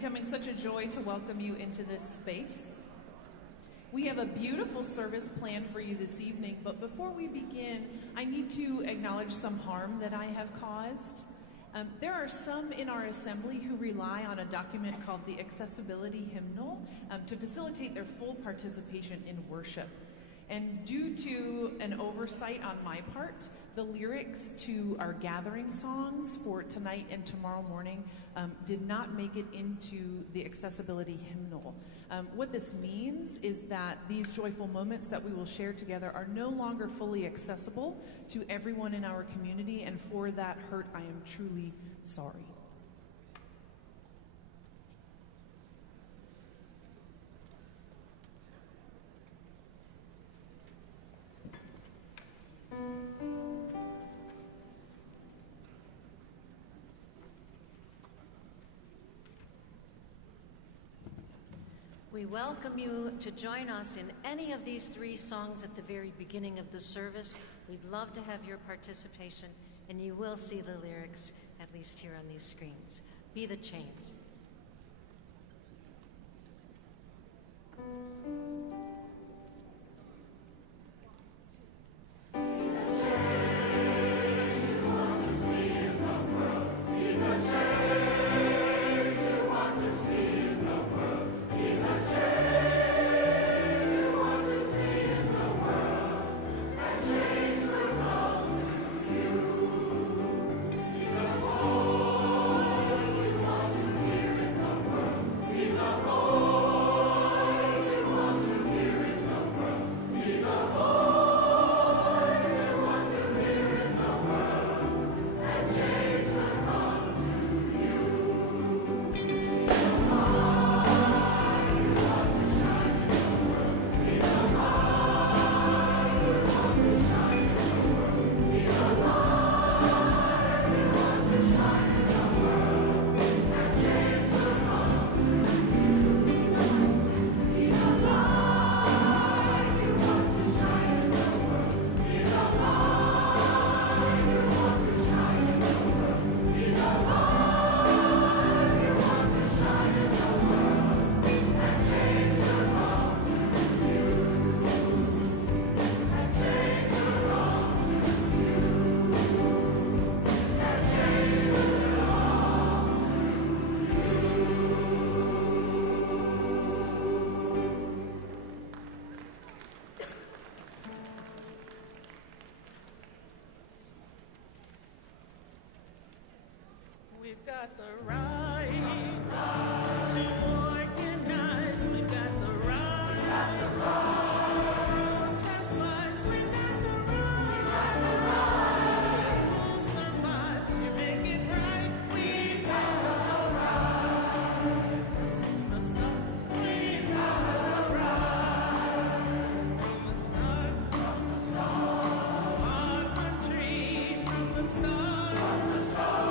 becoming such a joy to welcome you into this space. We have a beautiful service planned for you this evening, but before we begin, I need to acknowledge some harm that I have caused. There are some in our assembly who rely on a document called the Accessibility Hymnal to facilitate their full participation in worship. And due to an oversight on my part, the lyrics to our gathering songs for tonight and tomorrow morning did not make it into the Accessibility Hymnal. What this means is that these joyful moments that we will share together are no longer fully accessible to everyone in our community, and for that hurt, I am truly sorry. We welcome you to join us in any of these three songs at the very beginning of the service. We'd love to have your participation, and you will see the lyrics, at least here on these screens. Be the change. We've got the right to organize. We've got the right to protest lies. We've got the right to survive, to make it right. We've got the right from the start. We've got the right from the start. Our country from the start. From the start.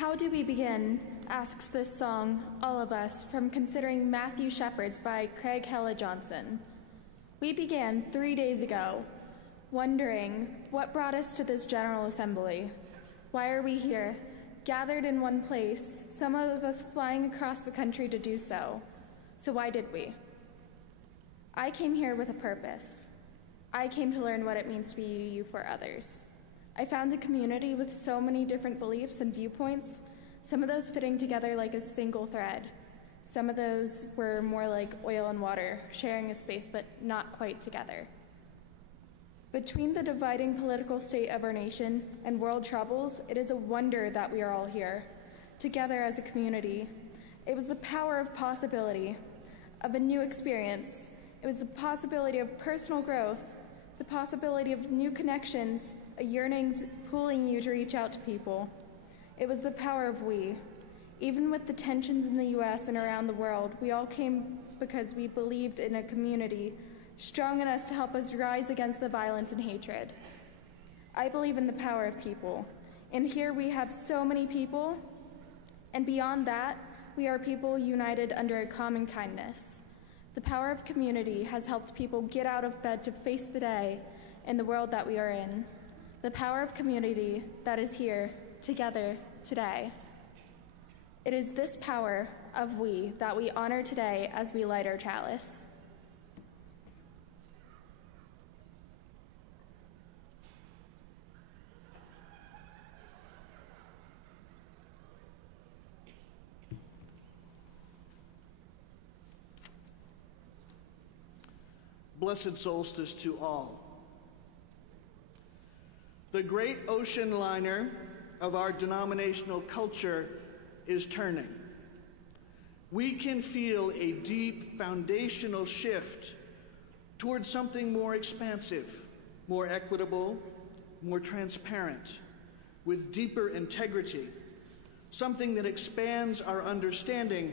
How do we begin, asks this song, all of us, from considering Matthew Shepherds by Craig Hella Johnson. We began 3 days ago, wondering what brought us to this General Assembly. Why are we here, gathered in one place, some of us flying across the country to do so? So why did we? I came here with a purpose. I came to learn what it means to be UU for others. I found a community with so many different beliefs and viewpoints, some of those fitting together like a single thread. Some of those were more like oil and water, sharing a space but not quite together. Between the dividing political state of our nation and world troubles, it is a wonder that we are all here, together as a community. It was the power of possibility, of a new experience. It was the possibility of personal growth, the possibility of new connections, a yearning pulling you to reach out to people. It was the power of we. Even with the tensions in the US and around the world, we all came because we believed in a community strong enough to help us rise against the violence and hatred. I believe in the power of people. And here we have so many people, and beyond that, we are people united under a common kindness. The power of community has helped people get out of bed to face the day in the world that we are in. The power of community that is here, together, today. It is this power of we that we honor today as we light our chalice. Blessed solstice to all. The great ocean liner of our denominational culture is turning. We can feel a deep foundational shift towards something more expansive, more equitable, more transparent, with deeper integrity, something that expands our understanding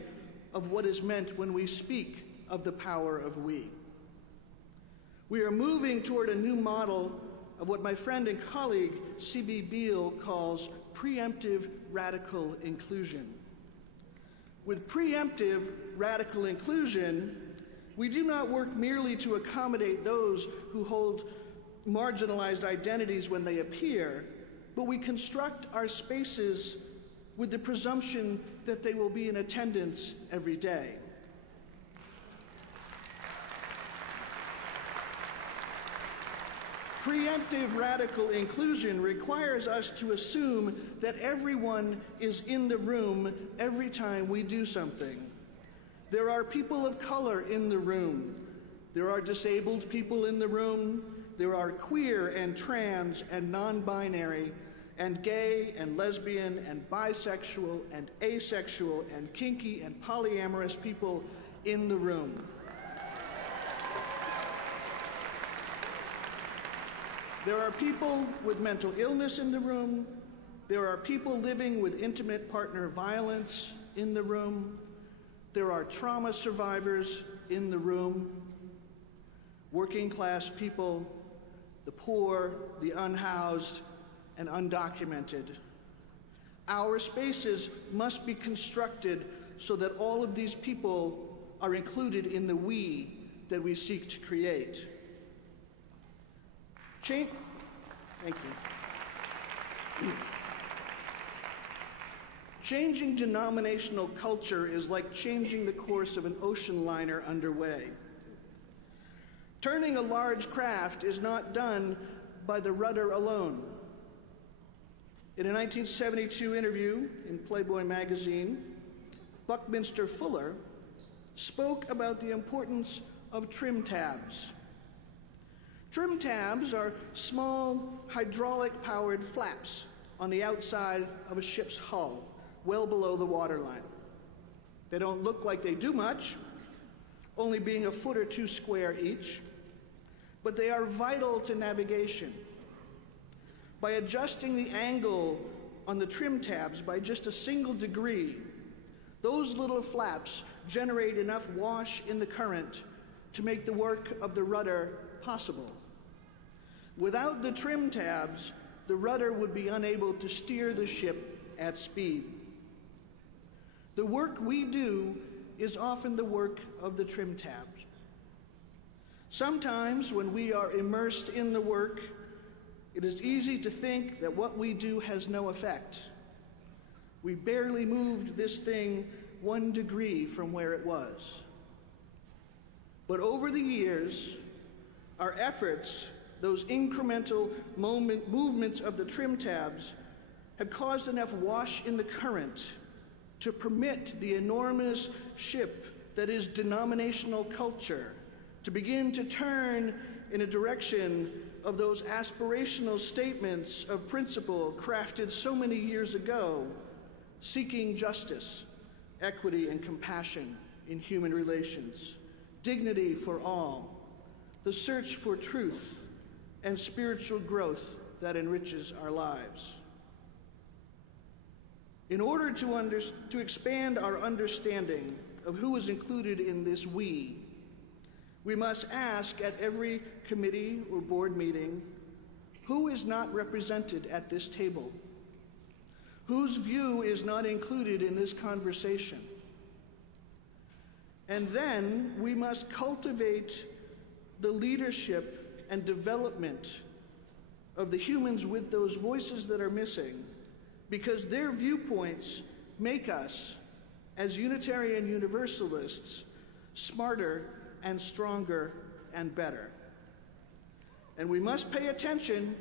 of what is meant when we speak of the power of we. We are moving toward a new model of what my friend and colleague C.B. Beale calls preemptive radical inclusion. With preemptive radical inclusion, we do not work merely to accommodate those who hold marginalized identities when they appear, but we construct our spaces with the presumption that they will be in attendance every day. Preemptive radical inclusion requires us to assume that everyone is in the room every time we do something. There are people of color in the room. There are disabled people in the room. There are queer and trans and non-binary and gay and lesbian and bisexual and asexual and kinky and polyamorous people in the room. There are people with mental illness in the room. There are people living with intimate partner violence in the room. There are trauma survivors in the room. Working class people, the poor, the unhoused, and undocumented. Our spaces must be constructed so that all of these people are included in the we that we seek to create. Thank you. Changing denominational culture is like changing the course of an ocean liner underway. Turning a large craft is not done by the rudder alone. In a 1972 interview in Playboy magazine, Buckminster Fuller spoke about the importance of trim tabs. Trim tabs are small hydraulic-powered flaps on the outside of a ship's hull, well below the waterline. They don't look like they do much, only being a foot or two square each, but they are vital to navigation. By adjusting the angle on the trim tabs by just a single degree, those little flaps generate enough wash in the current to make the work of the rudder possible. Without the trim tabs, the rudder would be unable to steer the ship at speed. The work we do is often the work of the trim tabs. Sometimes when we are immersed in the work, it is easy to think that what we do has no effect. We barely moved this thing 1 degree from where it was. But over the years, our efforts, those incremental movements of the trim tabs, have caused enough wash in the current to permit the enormous ship that is denominational culture to begin to turn in a direction of those aspirational statements of principle crafted so many years ago, seeking justice, equity, and compassion in human relations, dignity for all, the search for truth, and spiritual growth that enriches our lives. In order to expand our understanding of who is included in this we must ask at every committee or board meeting, who is not represented at this table? Whose view is not included in this conversation? And then we must cultivate the leadership and development of the humans with those voices that are missing, because their viewpoints make us, as Unitarian Universalists, smarter and stronger and better. And we must pay attention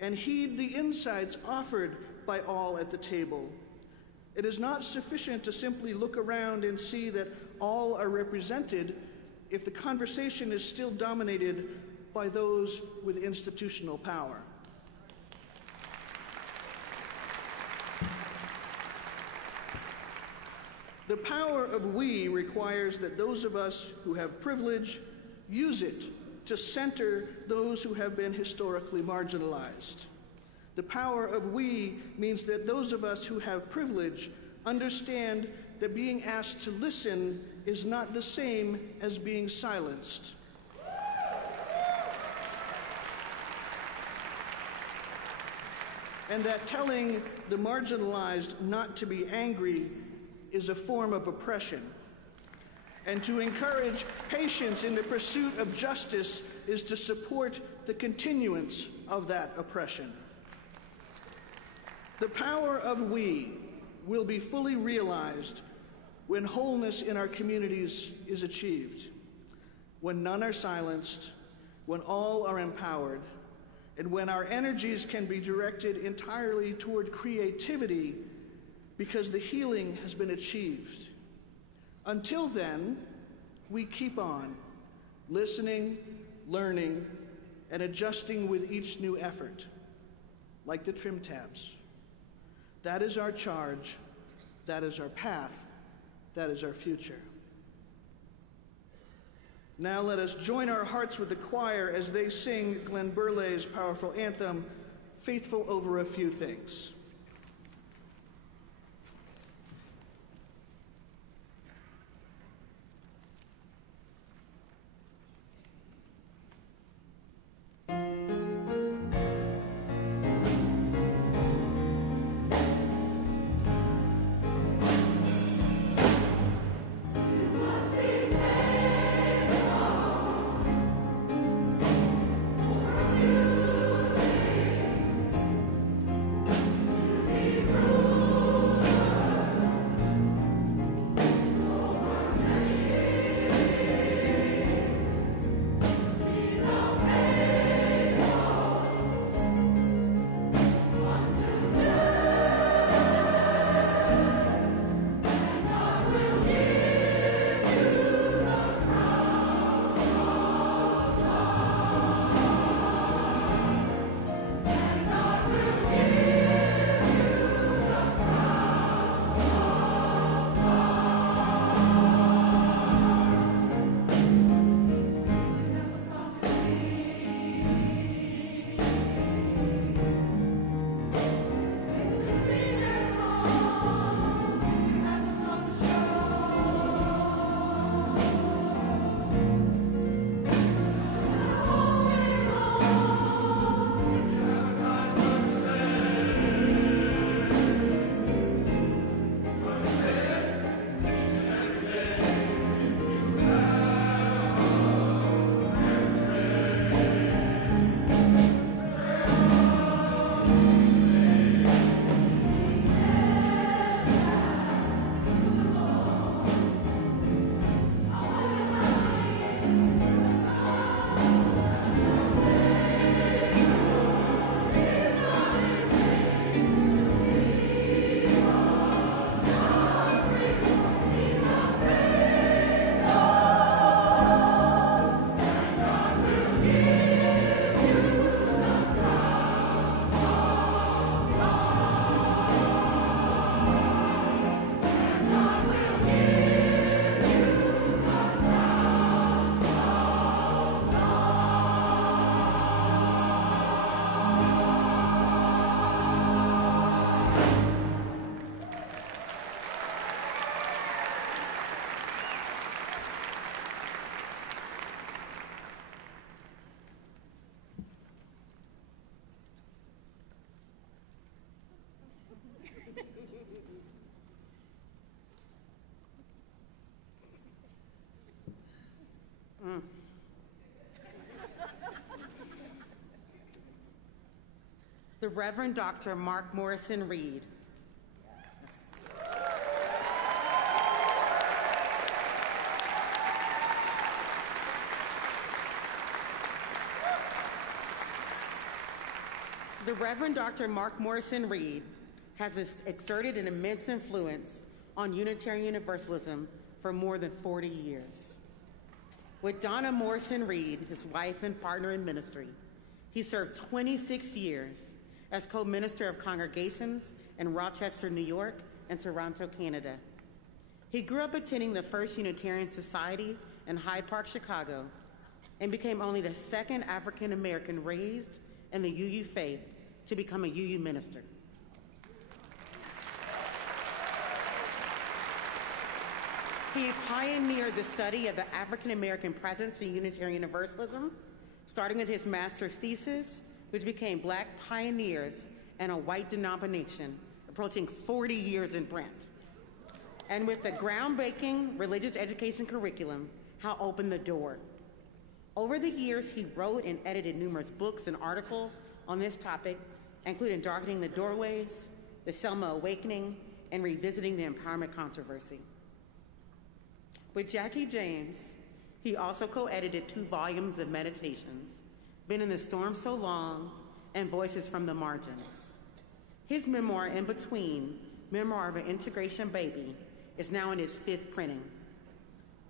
and heed the insights offered by all at the table. It is not sufficient to simply look around and see that all are represented if the conversation is still dominated by those with institutional power. The power of we requires that those of us who have privilege use it to center those who have been historically marginalized. The power of we means that those of us who have privilege understand that being asked to listen is not the same as being silenced. And that telling the marginalized not to be angry is a form of oppression. And to encourage patience in the pursuit of justice is to support the continuance of that oppression. The power of we will be fully realized when wholeness in our communities is achieved, when none are silenced, when all are empowered, and when our energies can be directed entirely toward creativity because the healing has been achieved. Until then, we keep on listening, learning, and adjusting with each new effort, like the trim tabs. That is our charge, that is our path, that is our future. Now let us join our hearts with the choir as they sing Glenn Burleigh's powerful anthem, Faithful Over a Few Things. the Reverend Dr. Morrison Reid. The Reverend Dr. Morrison Reid has exerted an immense influence on Unitarian Universalism for more than 40 years. With Donna Morrison Reid, his wife and partner in ministry, he served 26 years as co-minister of congregations in Rochester, New York, and Toronto, Canada. He grew up attending the First Unitarian Society in Hyde Park, Chicago, and became only the second African American raised in the UU faith to become a UU minister. He pioneered the study of the African American presence in Unitarian Universalism, starting with his master's thesis, which became Black Pioneers in a White Denomination, approaching 40 years in print. And with the groundbreaking religious education curriculum, how opened the door. Over the years, he wrote and edited numerous books and articles on this topic, including Darkening the Doorways, The Selma Awakening, and Revisiting the Empowerment Controversy. With Jackie James, he also co-edited 2 volumes of meditations, Been in the Storm So Long, and Voices from the Margins. His memoir, In Between, Memoir of an Integration Baby, is now in its 5th printing.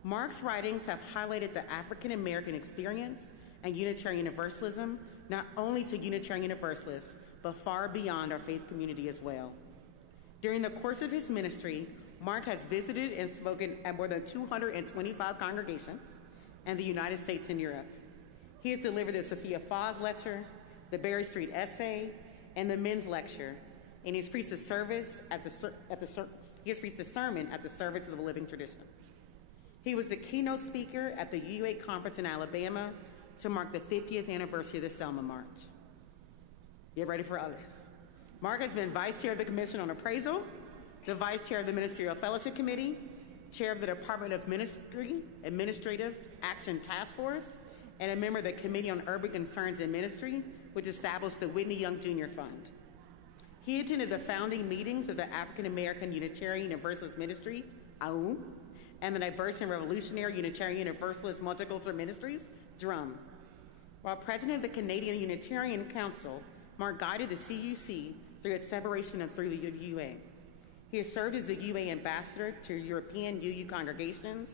Mark's writings have highlighted the African American experience and Unitarian Universalism, not only to Unitarian Universalists, but far beyond our faith community as well. During the course of his ministry, Mark has visited and spoken at more than 225 congregations in the United States and Europe. He has delivered the Sophia Fawes Lecture, the Berry Street Essay, and the Men's Lecture, and he's preached a service he has preached a sermon at the Service of the Living Tradition. He was the keynote speaker at the UUA conference in Alabama to mark the 50th anniversary of the Selma March. Get ready for others. Mark has been vice chair of the Commission on Appraisal, the vice chair of the Ministerial Fellowship Committee, chair of the Department of Ministry Administrative Action Task Force, and a member of the Committee on Urban Concerns and Ministry, which established the Whitney Young Jr. Fund. He attended the founding meetings of the African American Unitarian Universalist Ministry, AUM, and the Diverse and Revolutionary Unitarian Universalist Multicultural Ministries, DRUM. While president of the Canadian Unitarian Council, Mark guided the CUC through its separation through the UUA. He has served as the UUA ambassador to European UU congregations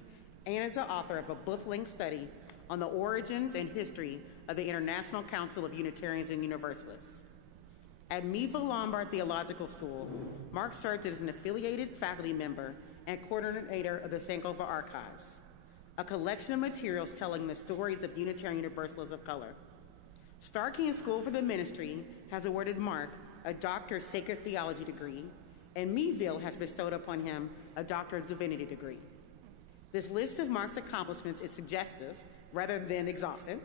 and is the author of a book-length study on the origins and history of the International Council of Unitarians and Universalists. At Meadville Lombard Theological School, Mark served as an affiliated faculty member and coordinator of the Sankofa Archives, a collection of materials telling the stories of Unitarian Universalists of color. Starr King School for the Ministry has awarded Mark a Doctor of Sacred Theology degree, and Meadville has bestowed upon him a Doctor of Divinity degree. This list of Mark's accomplishments is suggestive rather than exhaustive.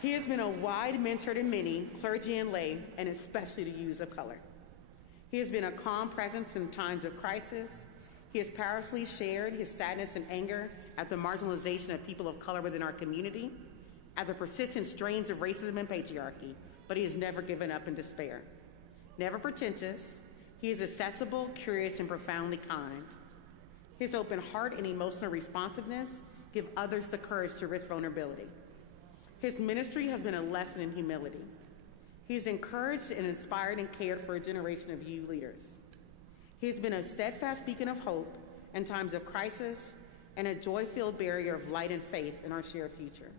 He has been a wide mentor to many, clergy and lay, and especially to youths of color. He has been a calm presence in times of crisis. He has powerfully shared his sadness and anger at the marginalization of people of color within our community, at the persistent strains of racism and patriarchy, but he has never given up in despair. Never pretentious, he is accessible, curious, and profoundly kind. His open heart and emotional responsiveness give others the courage to risk vulnerability. His ministry has been a lesson in humility. He's encouraged and inspired and cared for a generation of youth leaders. He has been a steadfast beacon of hope in times of crisis and a joy-filled barrier of light and faith in our shared future.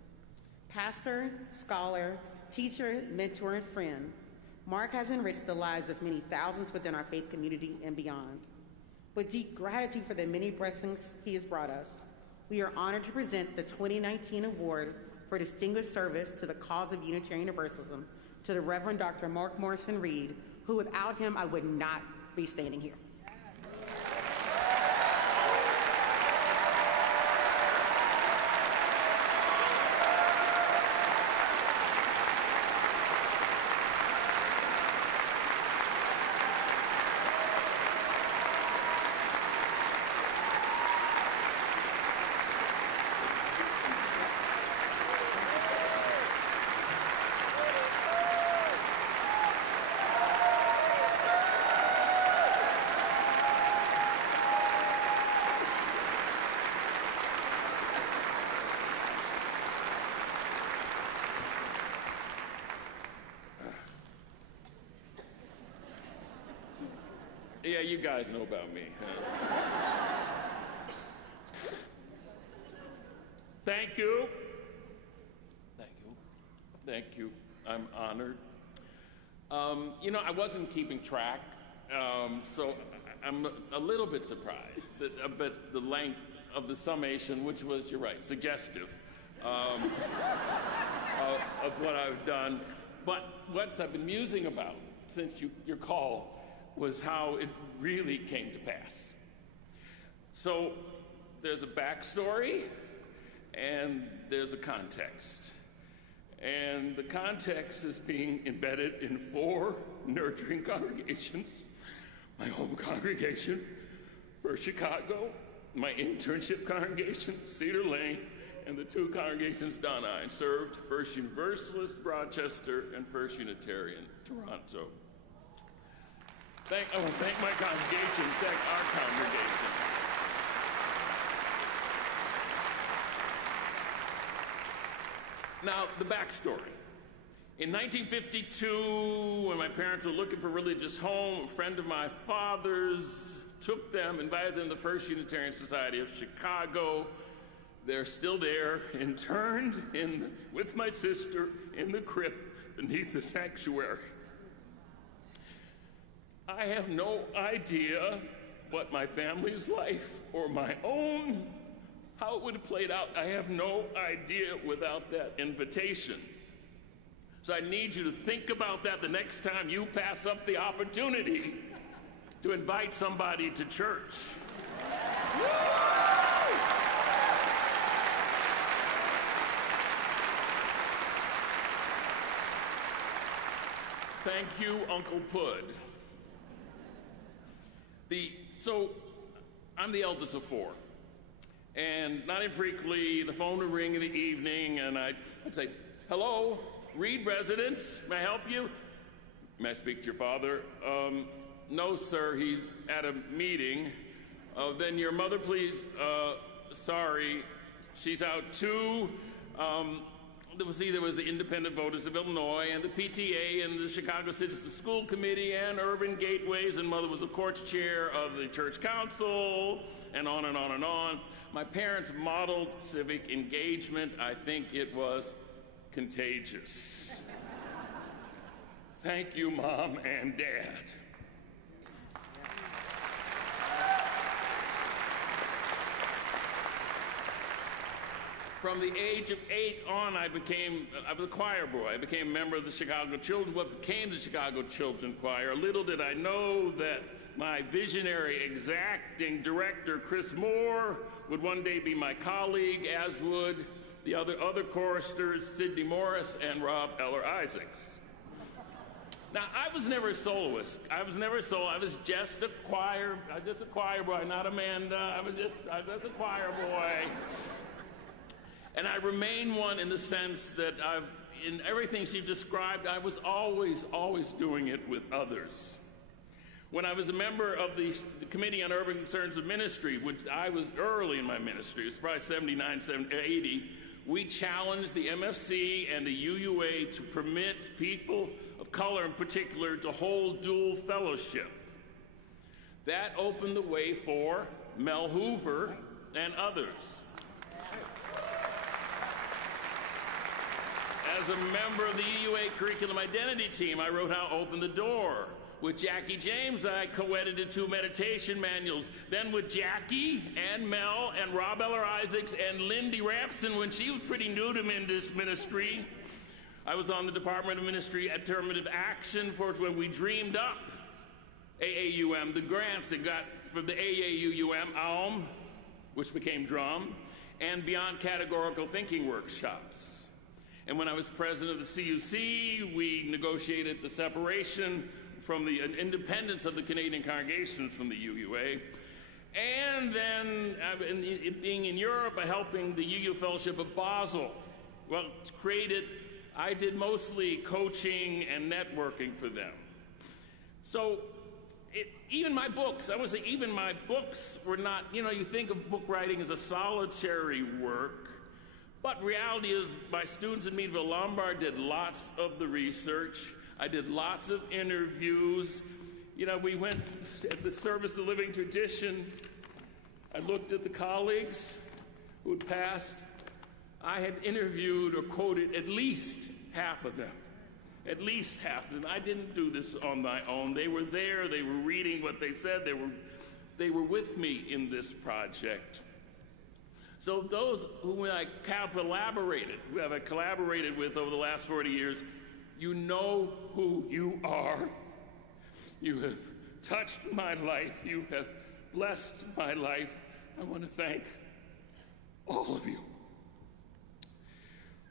Pastor, scholar, teacher, mentor, and friend, Mark has enriched the lives of many thousands within our faith community and beyond. With deep gratitude for the many blessings he has brought us, we are honored to present the 2019 Award for Distinguished Service to the cause of Unitarian Universalism to the Reverend Dr. Morrison Reid, who without him I would not be standing here. Yeah, you guys know about me. Thank you. Thank you. Thank you. I'm honored. You know, I wasn't keeping track, so I'm a little bit surprised but the length of the summation, which was, you're right, suggestive of what I've done. But what I've been musing about since your call was how it really came to pass. So there's a backstory and there's a context. And the context is being embedded in 4 nurturing congregations. My home congregation, First Chicago, my internship congregation, Cedar Lane, and the 2 congregations Donna I served, First Universalist, Rochester, and First Unitarian, Toronto. I want to thank my congregation, thank our congregation. Now, the backstory. In 1952, when my parents were looking for a religious home, a friend of my father's took them, invited them to the First Unitarian Society of Chicago. They're still there, interned with my sister in the crypt beneath the sanctuary. I have no idea what my family's life or my own, how it would have played out. I have no idea without that invitation. So I need you to think about that the next time you pass up the opportunity to invite somebody to church. Thank you, Uncle Pud. So I'm the eldest of 4. And not infrequently, the phone would ring in the evening, and I'd say, hello, Reid residence, may I help you? May I speak to your father? No, sir, he's at a meeting. Then your mother, please. Sorry, she's out too. There was the Independent Voters of Illinois and the PTA and the Chicago Citizen School Committee and Urban Gateways, and mother was the courts chair of the church council, and on and on and on. My parents modeled civic engagement. I think it was contagious. Thank you, Mom and Dad. From the age of 8 on, I was a choir boy. I became a member of the Chicago Children, what became the Chicago Children's Choir. Little did I know that my visionary, exacting director, Chris Moore, would one day be my colleague, as would the other choristers, Sidney Morris and Rob Eller Isaacs. Now, I was never a soloist. I was just a choir boy, not Amanda. I was just a choir boy. And I remain one in the sense that in everything she described, I was always doing it with others. When I was a member of the Committee on Urban Concerns of Ministry, which I was early in my ministry, it was probably 79, 80, we challenged the MFC and the UUA to permit people of color in particular to hold dual fellowship. That opened the way for Mel Hoover and others. As a member of the UUA Curriculum Identity Team, I wrote How Open the Door. With Jackie James, I co-edited 2 meditation manuals. Then with Jackie and Mel and Rob Eller Isaacs and Lindy Rapson, when she was pretty new to this ministry, I was on the Department of Ministry Affirmative Action for when we dreamed up AAUM, the grants that got for the AAUM, AUM, which became DRUM, and Beyond Categorical Thinking workshops. And when I was president of the CUC, we negotiated the separation from the independence of the Canadian congregations from the UUA. And then, being in Europe, helping the UU Fellowship of Basel. Well, I did mostly coaching and networking for them. So, even my books were not, you think of book writing as a solitary work. But reality is, my students in Meadville Lombard did lots of the research. I did lots of interviews. You know, we went at the service of living tradition. I looked at the colleagues who had passed. I had interviewed or quoted at least half of them. At least half of them. I didn't do this on my own. They were there. They were reading what they said. They were with me in this project. So those who I have collaborated with over the last 40 years, you know who you are. You have touched my life. You have blessed my life. I want to thank all of you.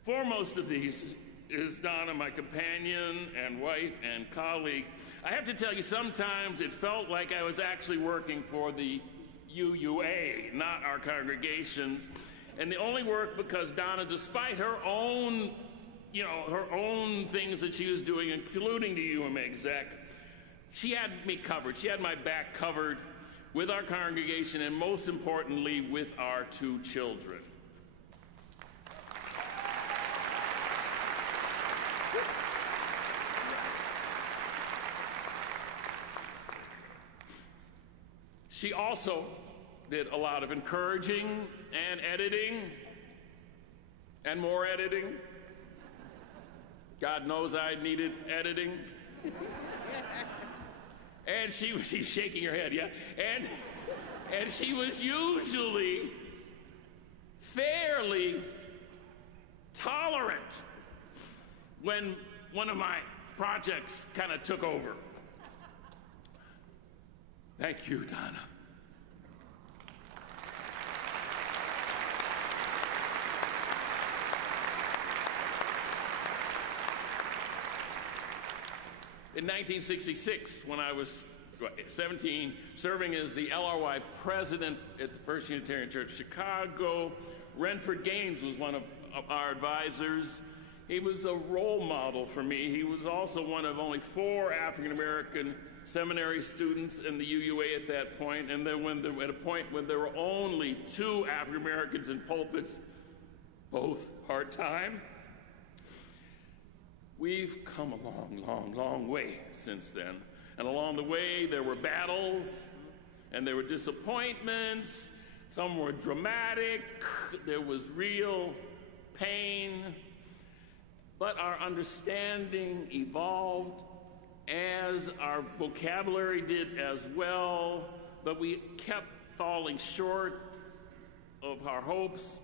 Foremost of these is Donna, my companion and wife and colleague. I have to tell you, sometimes it felt like I was actually working for the UUA, not our congregations. And they only worked because Donna, despite her own, her own things that she was doing, including the UUA exec, she had me covered. She had my back covered with our congregation and, most importantly, with our 2 children. She also did a lot of encouraging and editing and more editing. God knows I needed editing. And she's shaking her head, yeah. And she was usually fairly tolerant when one of my projects kind of took over. Thank you, Donna. In 1966, when I was 17, serving as the LRY president at the First Unitarian Church of Chicago, Renford Gaines was one of our advisors. He was a role model for me. He was also one of only 4 African-American seminary students in the UUA at that point, and then at a point when there were only 2 African-Americans in pulpits, both part-time. We've come a long, long, long way since then. And along the way, there were battles, and there were disappointments. Some were dramatic. There was real pain. But our understanding evolved as our vocabulary did as well. But we kept falling short of our hopes.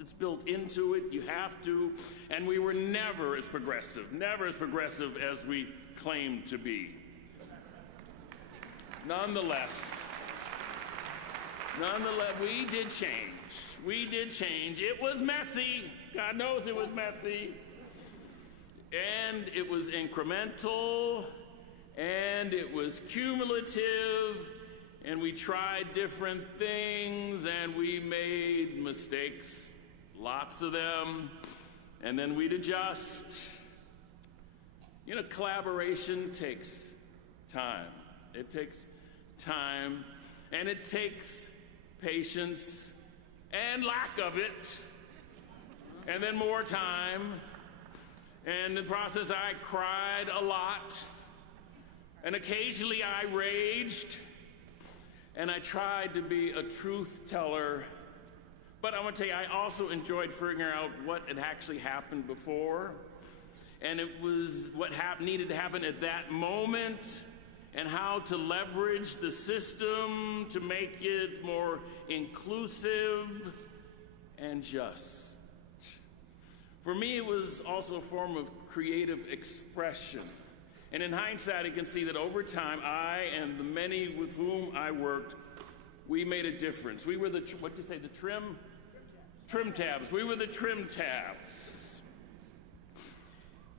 It's built into it, you have to, and we were never as progressive as we claimed to be. Nonetheless, we did change. It was messy. God knows it was messy. And it was incremental, and it was cumulative, and we tried different things, and we made mistakes. Lots of them, and then we'd adjust. Collaboration takes time. It takes time, and it takes patience and lack of it, and then more time. And in the process, I cried a lot, and occasionally I raged, and I tried to be a truth teller. But I want to tell you, I also enjoyed figuring out what had actually happened before, and it was what needed to happen at that moment, and how to leverage the system to make it more inclusive and just. For me, it was also a form of creative expression. And in hindsight, I can see that over time, I and the many with whom I worked, we made a difference. We were the trim tabs. We were the trim tabs.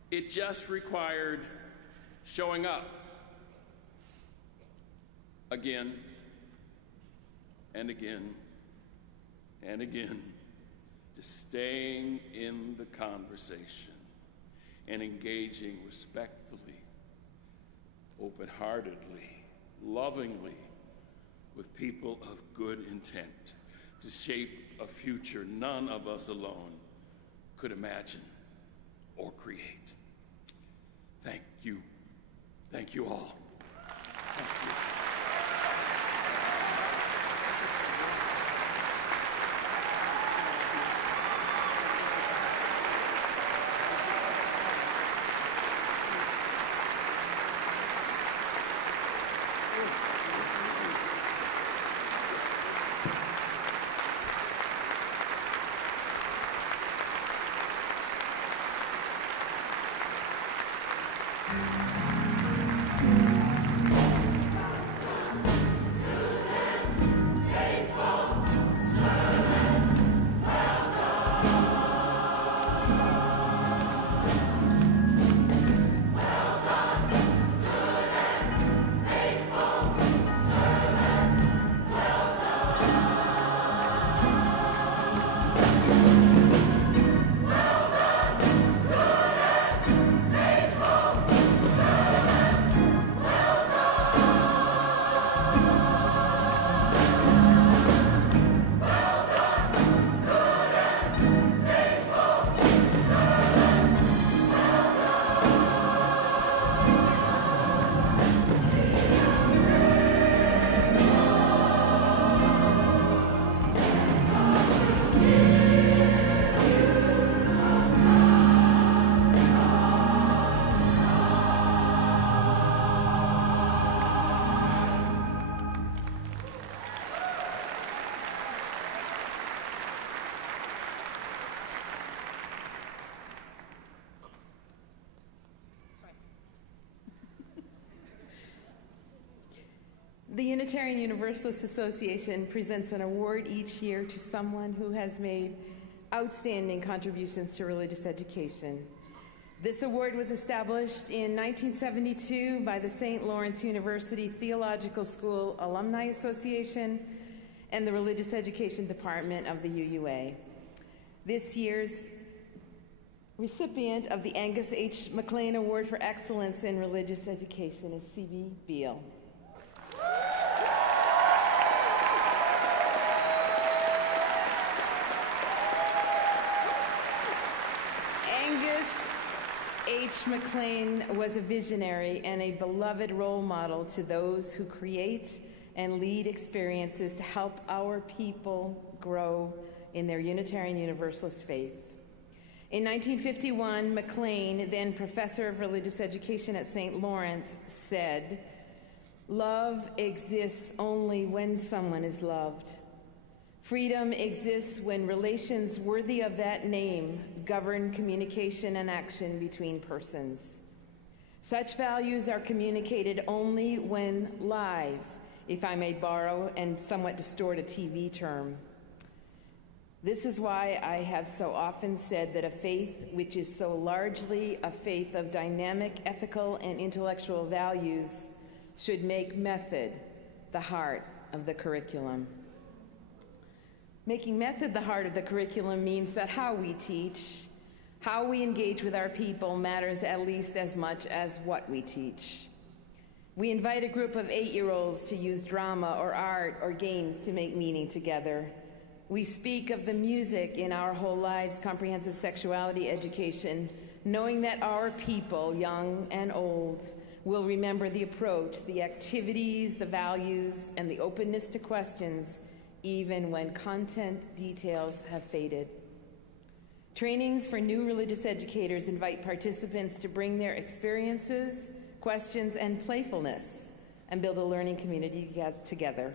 It just required showing up again and again and again, just staying in the conversation and engaging respectfully, open-heartedly, lovingly with people of good intent to shape a future none of us alone could imagine or create. Thank you. Thank you all. Thank you. The Unitarian Universalist Association presents an award each year to someone who has made outstanding contributions to religious education. This award was established in 1972 by the St. Lawrence University Theological School Alumni Association and the Religious Education Department of the UUA. This year's recipient of the Angus H. Maclean Award for Excellence in Religious Education is C.B. Beale. Angus H. Maclean was a visionary and a beloved role model to those who create and lead experiences to help our people grow in their Unitarian Universalist faith. In 1951, Maclean, then professor of religious education at St. Lawrence, said, "Love exists only when someone is loved. Freedom exists when relations worthy of that name govern communication and action between persons. Such values are communicated only when live, if I may borrow and somewhat distort a TV term. This is why I have so often said that a faith which is so largely a faith of dynamic ethical and intellectual values should make method the heart of the curriculum." Making method the heart of the curriculum means that how we teach, how we engage with our people matters at least as much as what we teach. We invite a group of 8-year-olds to use drama or art or games to make meaning together. We speak of the music in Our Whole Lives Comprehensive Sexuality Education, knowing that our people, young and old, will remember the approach, the activities, the values, and the openness to questions, even when content details have faded. Trainings for new religious educators invite participants to bring their experiences, questions, and playfulness and build a learning community together.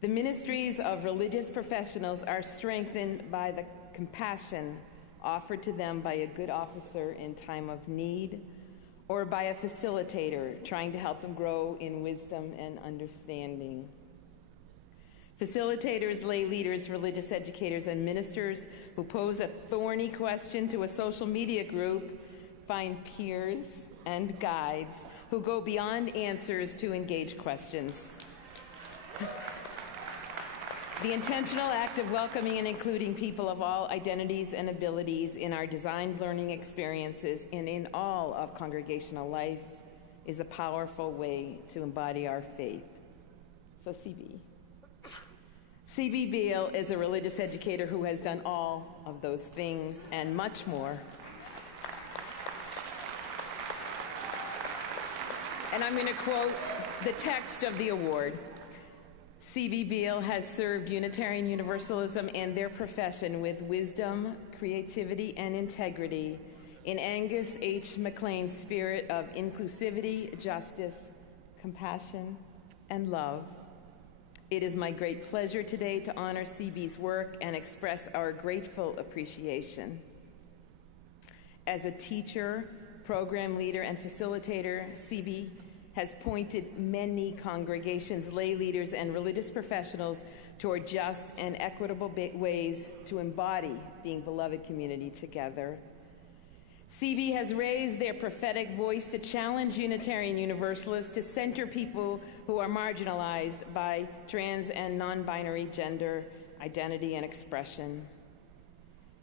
The ministries of religious professionals are strengthened by the compassion offered to them by a good officer in time of need or by a facilitator trying to help them grow in wisdom and understanding. Facilitators, lay leaders, religious educators, and ministers who pose a thorny question to a social media group find peers and guides who go beyond answers to engage questions. The intentional act of welcoming and including people of all identities and abilities in our designed learning experiences and in all of congregational life is a powerful way to embody our faith. So C.B. Beale is a religious educator who has done all of those things and much more. And I'm going to quote the text of the award. C.B. Beale has served Unitarian Universalism and their profession with wisdom, creativity, and integrity in Angus H. Maclean's spirit of inclusivity, justice, compassion, and love. It is my great pleasure today to honor C.B.'s work and express our grateful appreciation. As a teacher, program leader, and facilitator, C.B. has pointed many congregations, lay leaders, and religious professionals toward just and equitable ways to embody being beloved community together. C.B. has raised their prophetic voice to challenge Unitarian Universalists to center people who are marginalized by trans and non-binary gender identity and expression.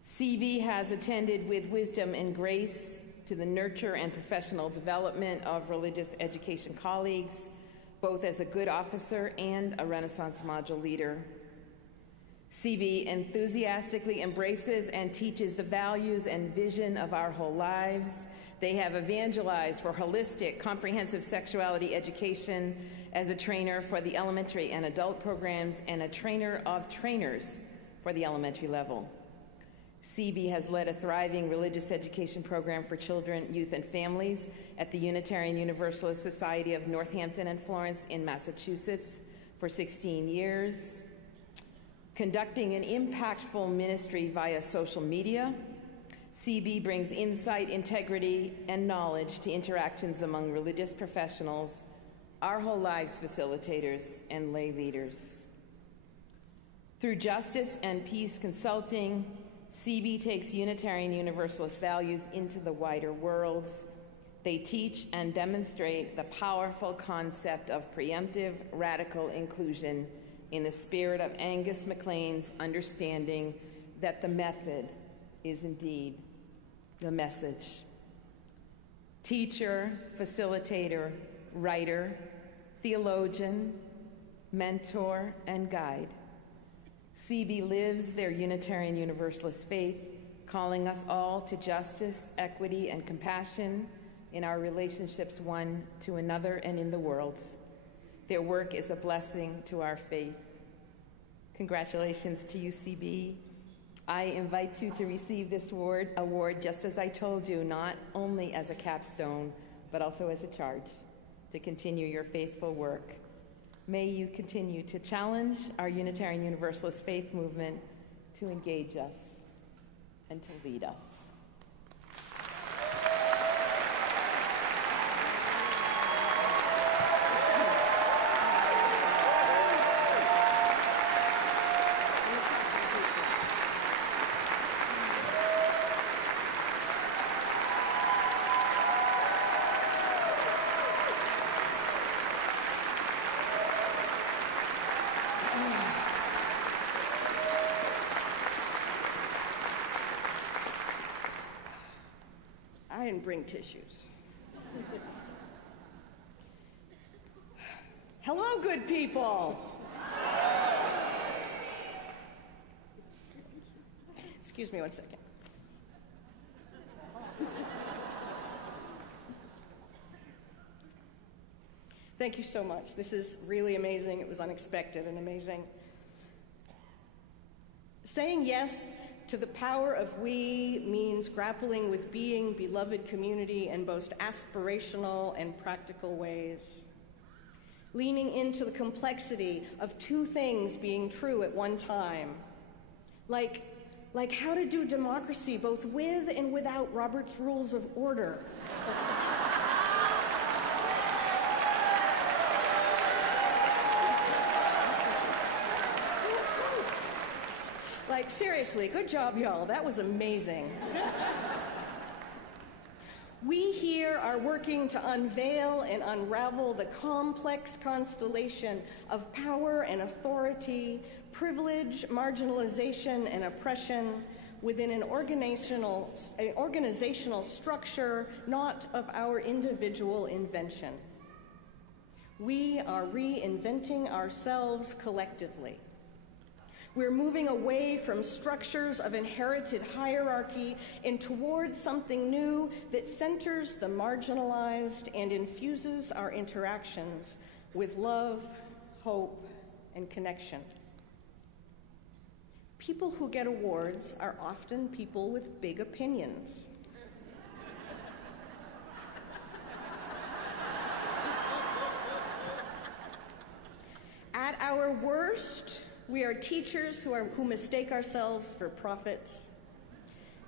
C.B. has attended with wisdom and grace to the nurture and professional development of religious education colleagues, both as a good officer and a Renaissance module leader. C.B. enthusiastically embraces and teaches the values and vision of Our Whole Lives. They have evangelized for holistic, comprehensive sexuality education as a trainer for the elementary and adult programs and a trainer of trainers for the elementary level. C.B. has led a thriving religious education program for children, youth, and families at the Unitarian Universalist Society of Northampton and Florence in Massachusetts for 16 years. Conducting an impactful ministry via social media, C.B. brings insight, integrity, and knowledge to interactions among religious professionals, our whole lives facilitators and lay leaders. Through justice and peace consulting, CB takes Unitarian Universalist values into the wider worlds. They teach and demonstrate the powerful concept of preemptive radical inclusion in the spirit of Angus Maclean's understanding that the method is indeed the message. Teacher, facilitator, writer, theologian, mentor, and guide, CB lives their Unitarian Universalist faith, calling us all to justice, equity, and compassion in our relationships one to another and in the world. Their work is a blessing to our faith. Congratulations to you, CB. I invite you to receive this award, just as I told you, not only as a capstone, but also as a charge to continue your faithful work. May you continue to challenge our Unitarian Universalist faith movement to engage us and to lead us. I didn't bring tissues. Hello, good people. Excuse me one second. Thank you so much. This is really amazing. It was unexpected and amazing. Saying yes to the power of we means grappling with being beloved community in both aspirational and practical ways. Leaning into the complexity of two things being true at one time. Like how to do democracy both with and without Robert's Rules of Order. Like, seriously, good job, y'all. That was amazing. We here are working to unveil and unravel the complex constellation of power and authority, privilege, marginalization, and oppression within an organizational structure not of our individual invention. We are reinventing ourselves collectively. We're moving away from structures of inherited hierarchy and towards something new that centers the marginalized and infuses our interactions with love, hope, and connection. People who get awards are often people with big opinions. At our worst, we are teachers who mistake ourselves for prophets.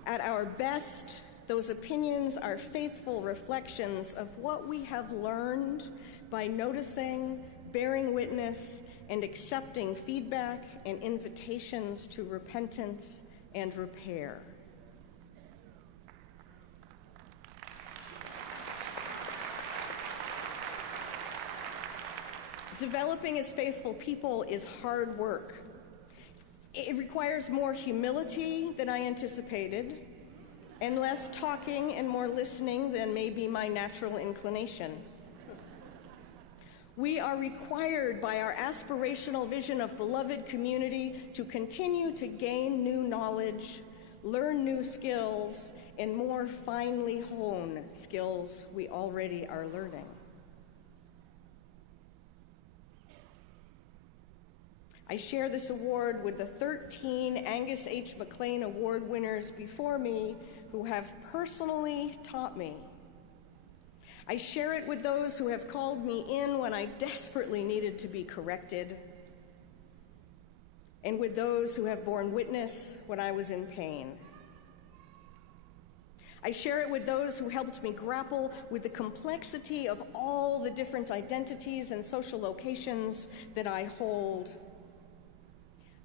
At our best, those opinions are faithful reflections of what we have learned by noticing, bearing witness, and accepting feedback and invitations to repentance and repair. Developing as faithful people is hard work. It requires more humility than I anticipated, and less talking and more listening than may be my natural inclination. We are required by our aspirational vision of beloved community to continue to gain new knowledge, learn new skills, and more finely hone skills we already are learning. I share this award with the 13 Angus H. Maclean Award winners before me who have personally taught me. I share it with those who have called me in when I desperately needed to be corrected, and with those who have borne witness when I was in pain. I share it with those who helped me grapple with the complexity of all the different identities and social locations that I hold.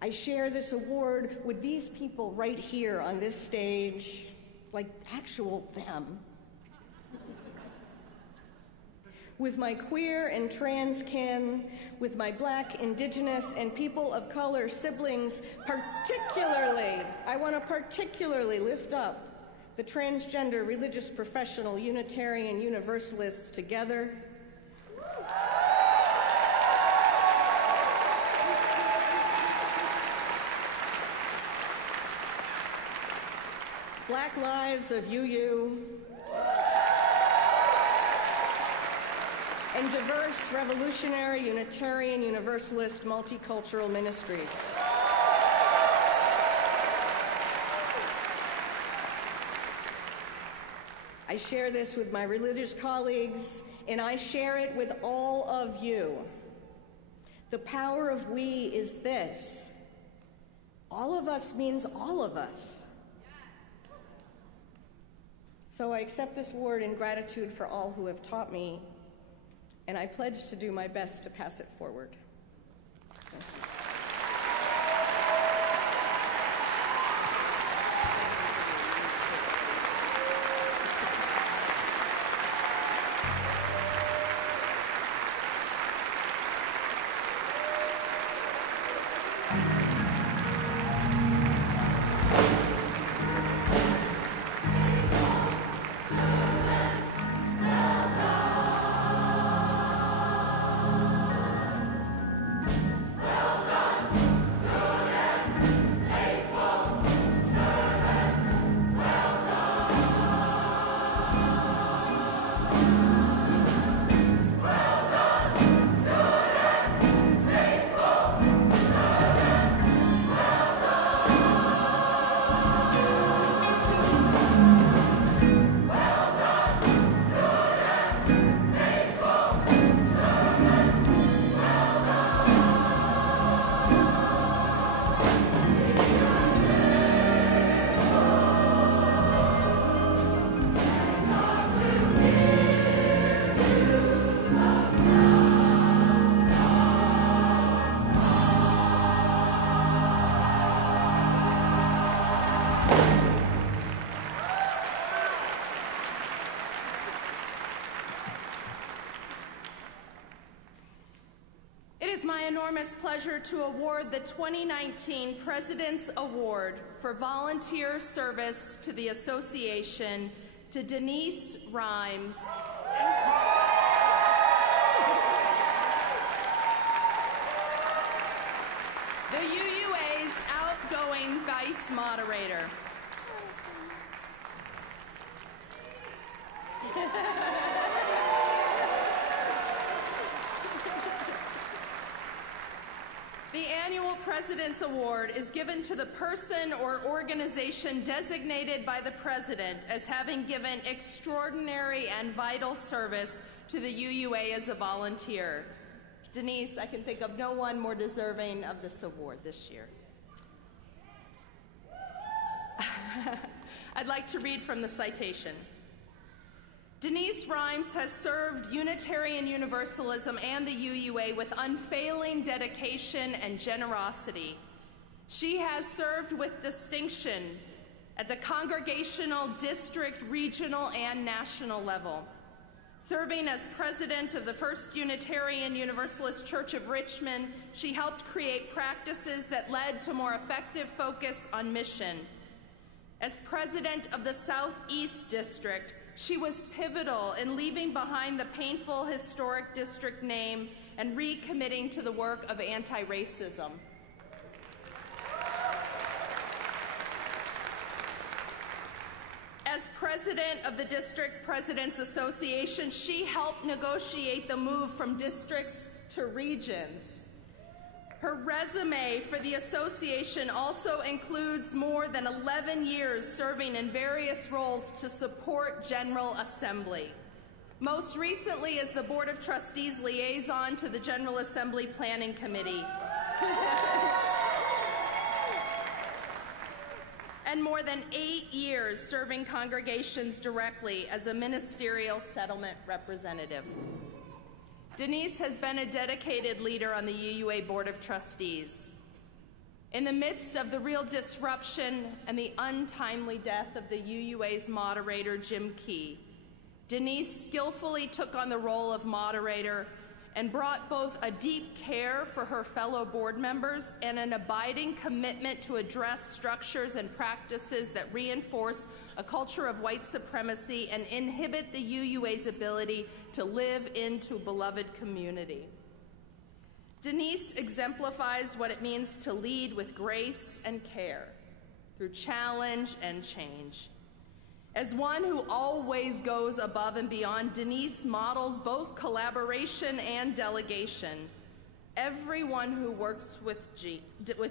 I share this award with these people right here on this stage, like actual them. With my queer and trans kin, with my Black, Indigenous, and people of color siblings, I want to particularly lift up the transgender, religious, professional, Unitarian, Universalists together. Black Lives of UU, and diverse, revolutionary, Unitarian, Universalist, multicultural ministries. I share this with my religious colleagues, and I share it with all of you. The power of we is this: all of us means all of us. So I accept this award in gratitude for all who have taught me, and I pledge to do my best to pass it forward. Thank you. Enormous pleasure to award the 2019 President's Award for Volunteer Service to the Association to Denise Rhymes, the UUA's outgoing Vice Moderator. The annual President's Award is given to the person or organization designated by the President as having given extraordinary and vital service to the UUA as a volunteer. Denise, I can think of no one more deserving of this award this year. I'd like to read from the citation. Denise Rhymes has served Unitarian Universalism and the UUA with unfailing dedication and generosity. She has served with distinction at the congregational, district, regional, and national level. Serving as president of the First Unitarian Universalist Church of Richmond, she helped create practices that led to more effective focus on mission. As president of the Southeast District, she was pivotal in leaving behind the painful historic district name and recommitting to the work of anti-racism. As president of the District Presidents Association, she helped negotiate the move from districts to regions. Her resume for the association also includes more than 11 years serving in various roles to support General Assembly. Most recently as the Board of Trustees liaison to the General Assembly Planning and more than 8 years serving congregations directly as a ministerial settlement representative. Denise has been a dedicated leader on the UUA Board of Trustees. In the midst of the real disruption and the untimely death of the UUA's moderator, Jim Key, Denise skillfully took on the role of moderator and brought both a deep care for her fellow board members and an abiding commitment to address structures and practices that reinforce a culture of white supremacy and inhibit the UUA's ability to live into a beloved community. Denise exemplifies what it means to lead with grace and care through challenge and change. As one who always goes above and beyond, Denise models both collaboration and delegation. Everyone who works with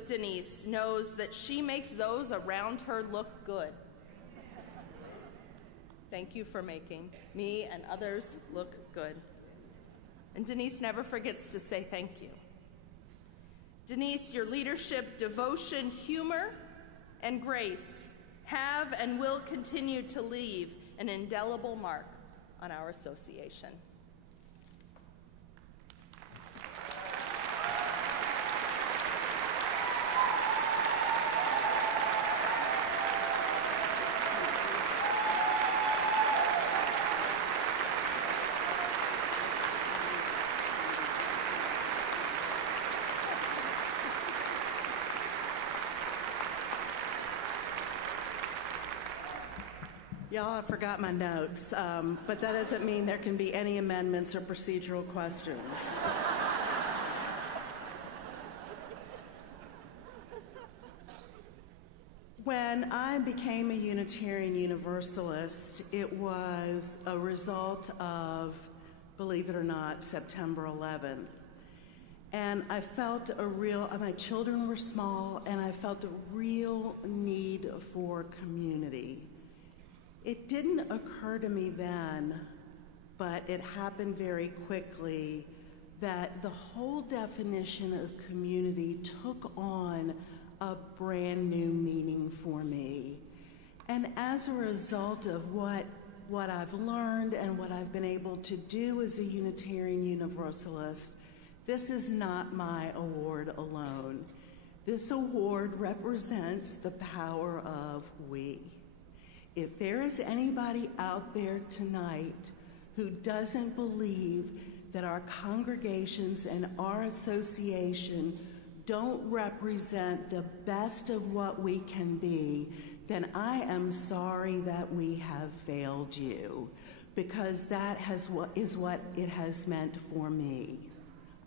Denise knows that she makes those around her look good. Thank you for making me and others look good. And Denise never forgets to say thank you. Denise, your leadership, devotion, humor, and grace have and will continue to leave an indelible mark on our association. Y'all, I forgot my notes, but that doesn't mean there can be any amendments or procedural questions. When I became a Unitarian Universalist, it was a result of, believe it or not, September 11th. And I felt my children were small, and I felt a real need for community. It didn't occur to me then, but it happened very quickly, that the whole definition of community took on a brand new meaning for me. And as a result of what I've learned and what I've been able to do as a Unitarian Universalist, this is not my award alone. This award represents the power of we. If there is anybody out there tonight who doesn't believe that our congregations and our association don't represent the best of what we can be, then I am sorry that we have failed you, because that is what it has meant for me.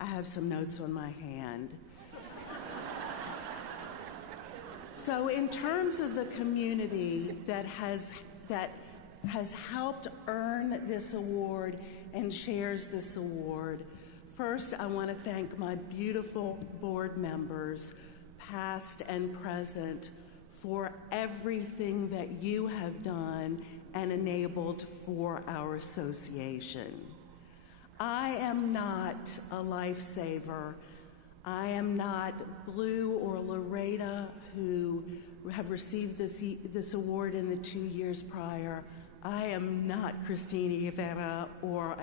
I have some notes on my hand. So in terms of the community that has helped earn this award and shares this award, first I want to thank my beautiful board members, past and present, for everything that you have done and enabled for our association. I am not a lifesaver. I am not Blue or Loretta, who have received this award in the 2 years prior. I am not Christina Ivana or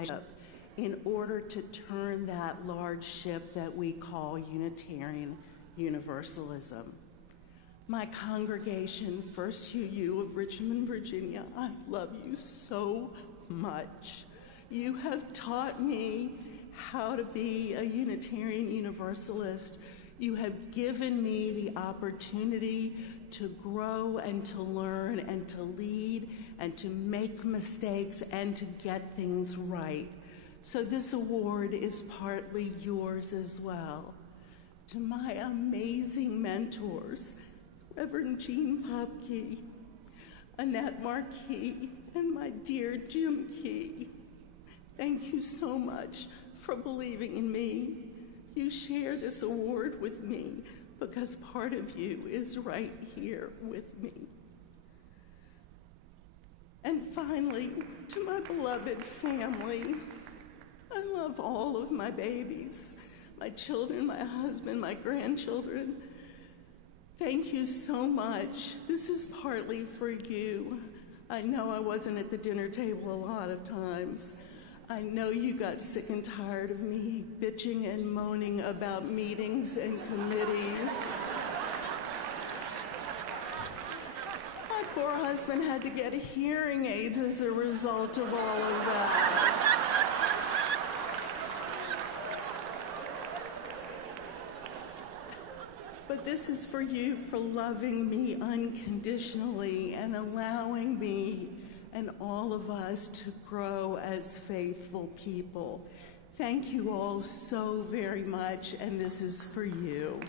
in order to turn that large ship that we call Unitarian Universalism. My congregation, First UU of Richmond, Virginia, I love you so much. You have taught me how to be a Unitarian Universalist. You have given me the opportunity to grow and to learn and to lead and to make mistakes and to get things right. So this award is partly yours as well. To my amazing mentors, Reverend Jean Popke, Annette Marquis, and my dear Jim Key, thank you so much for believing in me. You share this award with me because part of you is right here with me. And finally, to my beloved family, I love all of my babies, my children, my husband, my grandchildren. Thank you so much. This is partly for you. I know I wasn't at the dinner table a lot of times. I know you got sick and tired of me bitching and moaning about meetings and committees. My poor husband had to get hearing aids as a result of all of that. But this is for you for loving me unconditionally and allowing me and all of us to grow as faithful people. Thank you all so very much, and this is for you.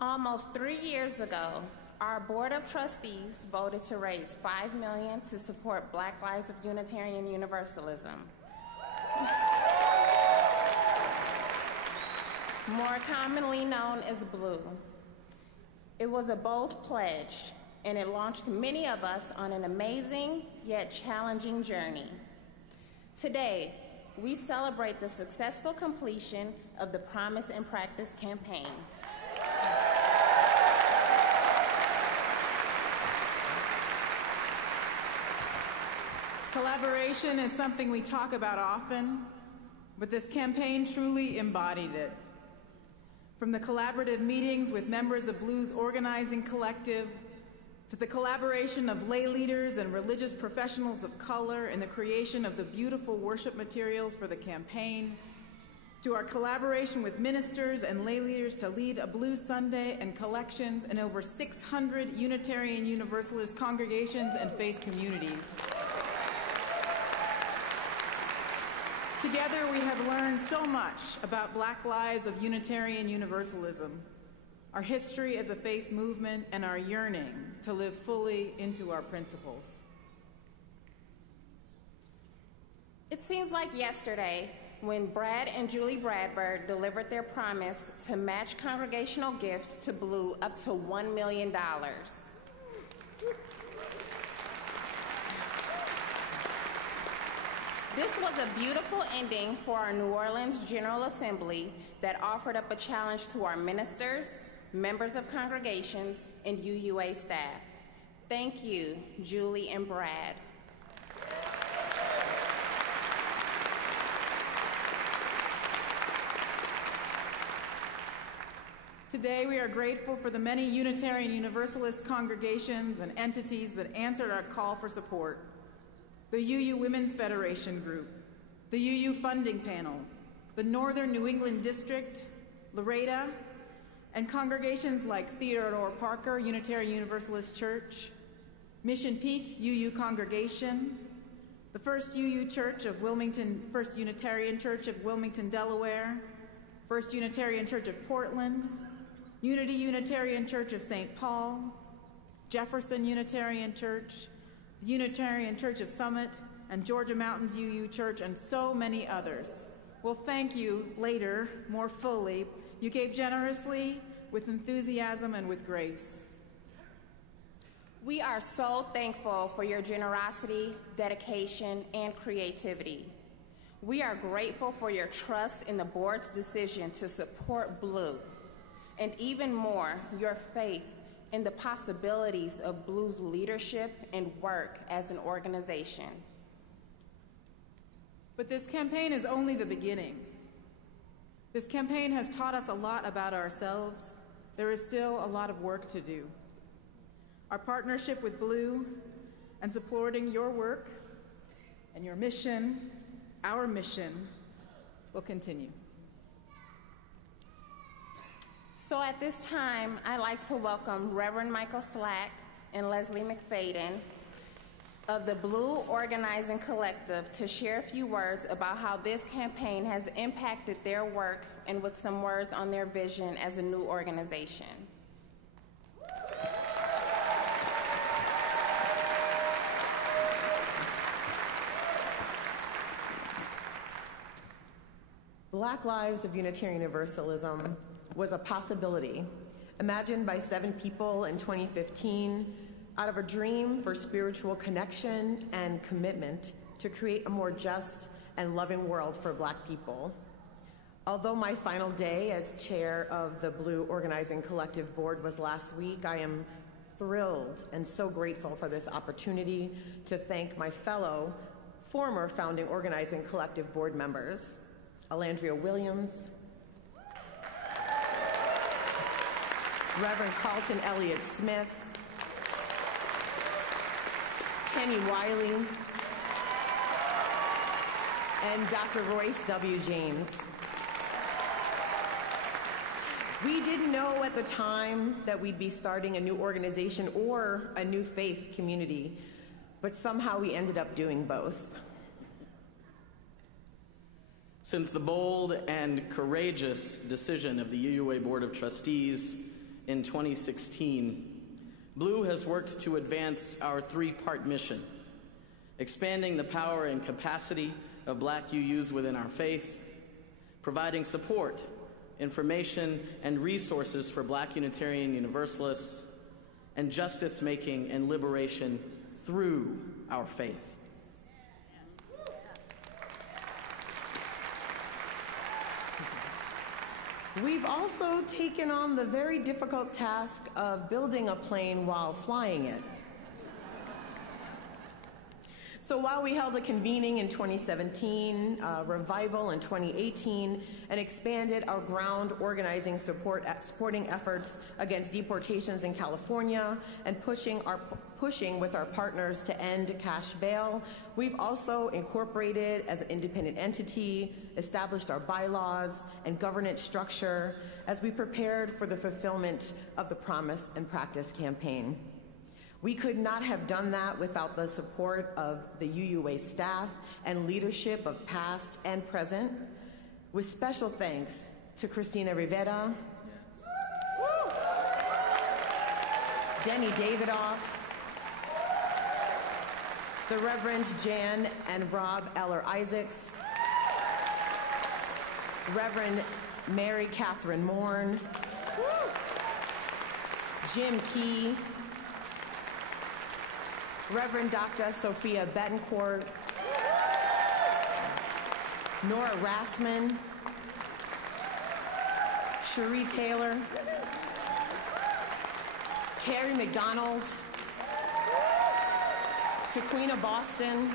Almost 3 years ago, our Board of Trustees voted to raise $5 million to support Black Lives of Unitarian Universalism. More commonly known as Blue. It was a bold pledge, and it launched many of us on an amazing yet challenging journey. Today, we celebrate the successful completion of the Promise and Practice campaign. Collaboration is something we talk about often, but this campaign truly embodied it. From the collaborative meetings with members of Blue's organizing collective, to the collaboration of lay leaders and religious professionals of color in the creation of the beautiful worship materials for the campaign, to our collaboration with ministers and lay leaders to lead a Blues Sunday and collections in over 600 Unitarian Universalist congregations and faith communities. Together, we have learned so much about Black lives of Unitarian Universalism, our history as a faith movement, and our yearning to live fully into our principles. It seems like yesterday when Brad and Julie Bradford delivered their promise to match congregational gifts to Blue up to $1 million. This was a beautiful ending for our New Orleans General Assembly that offered up a challenge to our ministers, members of congregations, and UUA staff. Thank you, Julie and Brad. Today, we are grateful for the many Unitarian Universalist congregations and entities that answered our call for support. The UU Women's Federation Group, the UU Funding Panel, the Northern New England District, Loretta, and congregations like Theodore Parker Unitarian Universalist Church, Mission Peak UU Congregation, the First UU Church of Wilmington, First Unitarian Church of Wilmington, Delaware, First Unitarian Church of Portland, Unity Unitarian Church of St. Paul, Jefferson Unitarian Church, the Unitarian Church of Summit, and Georgia Mountains UU Church, and so many others. will thank you later, more fully. You gave generously, with enthusiasm, and with grace. We are so thankful for your generosity, dedication, and creativity. We are grateful for your trust in the board's decision to support Blue, and even more, your faith in the possibilities of Blue's leadership and work as an organization. But this campaign is only the beginning. This campaign has taught us a lot about ourselves. There is still a lot of work to do. Our partnership with Blue and supporting your work and your mission, our mission, will continue. So at this time, I'd like to welcome Reverend Michael Slack and Lesley Mcspadden of the Blue Organizing Collective to share a few words about how this campaign has impacted their work and with some words on their vision as a new organization. Black Lives of Unitarian Universalism was a possibility imagined by 7 people in 2015 out of a dream for spiritual connection and commitment to create a more just and loving world for Black people. Although my final day as chair of the Blue Organizing Collective Board was last week, I am thrilled and so grateful for this opportunity to thank my fellow former founding Organizing Collective board members, Alandria Williams, Reverend Carlton Elliott Smith, Kenny Wiley, and Dr. Royce W. James. We didn't know at the time that we'd be starting a new organization or a new faith community, but somehow we ended up doing both. Since the bold and courageous decision of the UUA Board of Trustees in 2016, Blue has worked to advance our 3-part mission, expanding the power and capacity of Black UUs within our faith, providing support, information, and resources for Black Unitarian Universalists, and justice-making and liberation through our faith. We've also taken on the very difficult task of building a plane while flying it. So while we held a convening in 2017, revival in 2018, and expanded our ground organizing supporting efforts against deportations in California and pushing with our partners to end cash bail, we've also incorporated as an independent entity, established our bylaws and governance structure as we prepared for the fulfillment of the Promise and Practice campaign. We could not have done that without the support of the UUA staff and leadership of past and present, with special thanks to Christina Rivera, Denny Davidoff, the Reverends Jan and Rob Eller Isaacs, Reverend Mary Catherine Morn, Jim Key, Reverend Dr. Sophia Betancourt, Nora Rassman, Cherie Taylor, Carrie McDonald, Taquina Boston,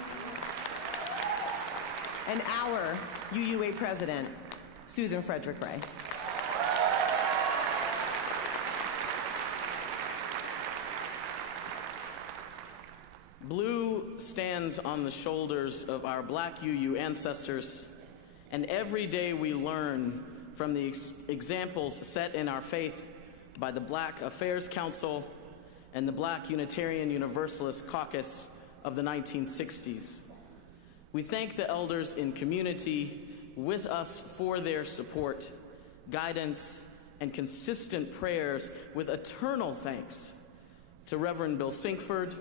and our UUA president, Susan Frederick Ray. Blue stands on the shoulders of our Black UU ancestors, and every day we learn from the examples set in our faith by the Black Affairs Council and the Black Unitarian Universalist Caucus of the 1960s. We thank the elders in community with us for their support, guidance, and consistent prayers, with eternal thanks to Reverend Bill Sinkford,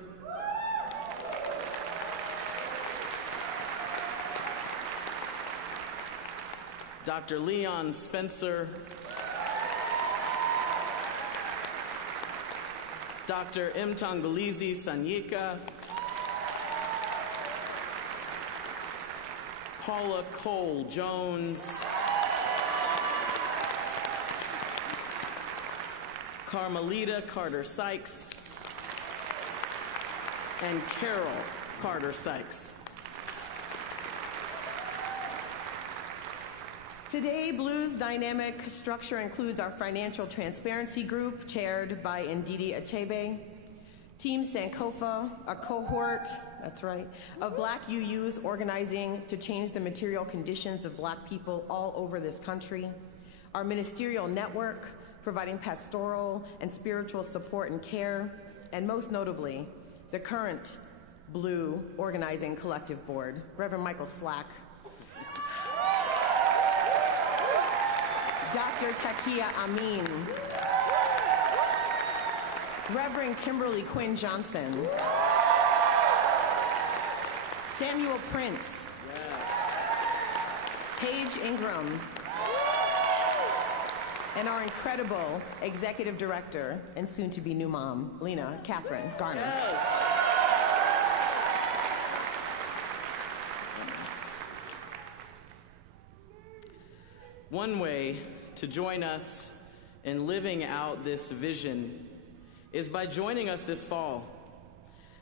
Dr. Leon Spencer, Dr. Mtangalizi Sanyika, Paula Cole Jones, Carmelita Carter Sykes, and Carol Carter Sykes. Today, Blue's dynamic structure includes our financial transparency group, chaired by Ndidi Achebe, Team Sankofa, a cohort, that's right, of Black UUs organizing to change the material conditions of Black people all over this country, our ministerial network, providing pastoral and spiritual support and care, and most notably, the current Blue Organizing Collective Board, Reverend Michael Slack, Dr. Takia Amin, Reverend Kimberly Quinn Johnson, Samuel Prince, Paige Ingram, and our incredible executive director and soon-to-be new mom, Lena Catherine Garner. Yes. One way to join us in living out this vision is by joining us this fall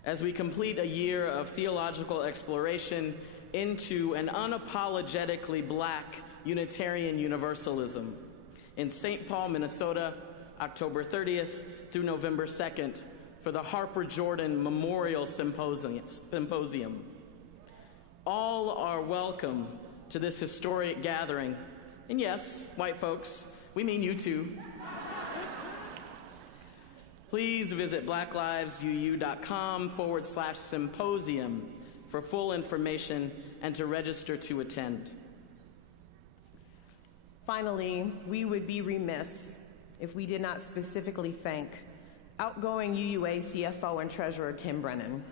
as we complete a year of theological exploration into an unapologetically Black Unitarian Universalism in St. Paul, Minnesota, October 30th through November 2nd for the Harper Jordan Memorial Symposium. All are welcome to this historic gathering. And yes, white folks, we mean you too. Please visit blacklivesuu.com/symposium for full information and to register to attend. Finally, we would be remiss if we did not specifically thank outgoing UUA CFO and Treasurer Tim Brennan.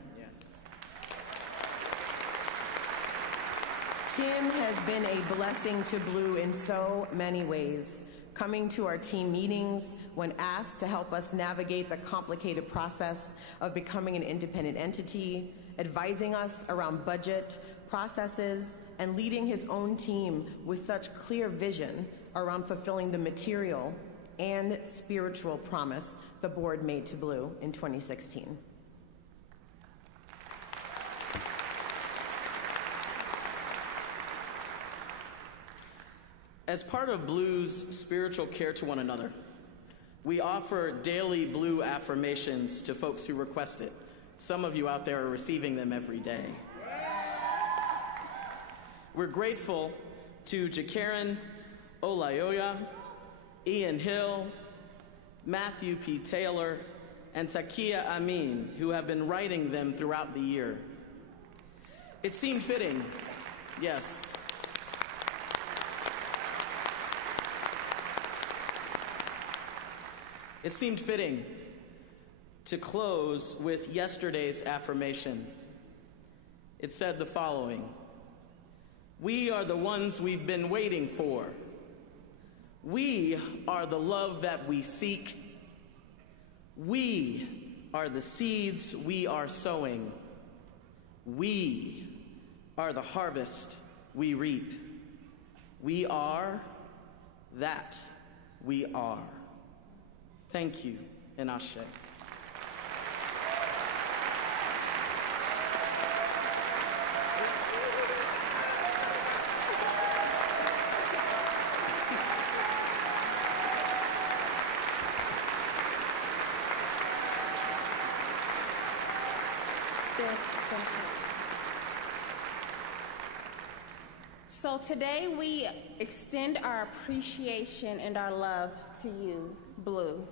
Tim has been a blessing to Blue in so many ways, coming to our team meetings when asked to help us navigate the complicated process of becoming an independent entity, advising us around budget, processes, and leading his own team with such clear vision around fulfilling the material and spiritual promise the board made to Blue in 2016. As part of Blue's spiritual care to one another, we offer daily Blue affirmations to folks who request it. Some of you out there are receiving them every day. We're grateful to Jakaran Olayoya, Ian Hill, Matthew P. Taylor, and Takia Amin, who have been writing them throughout the year. It seemed fitting, yes. It seemed fitting to close with yesterday's affirmation. It said the following: "We are the ones we've been waiting for. We are the love that we seek. We are the seeds we are sowing. We are the harvest we reap. We are that we are." Thank you, and Ashe. So today we extend our appreciation and our love to you, Blue.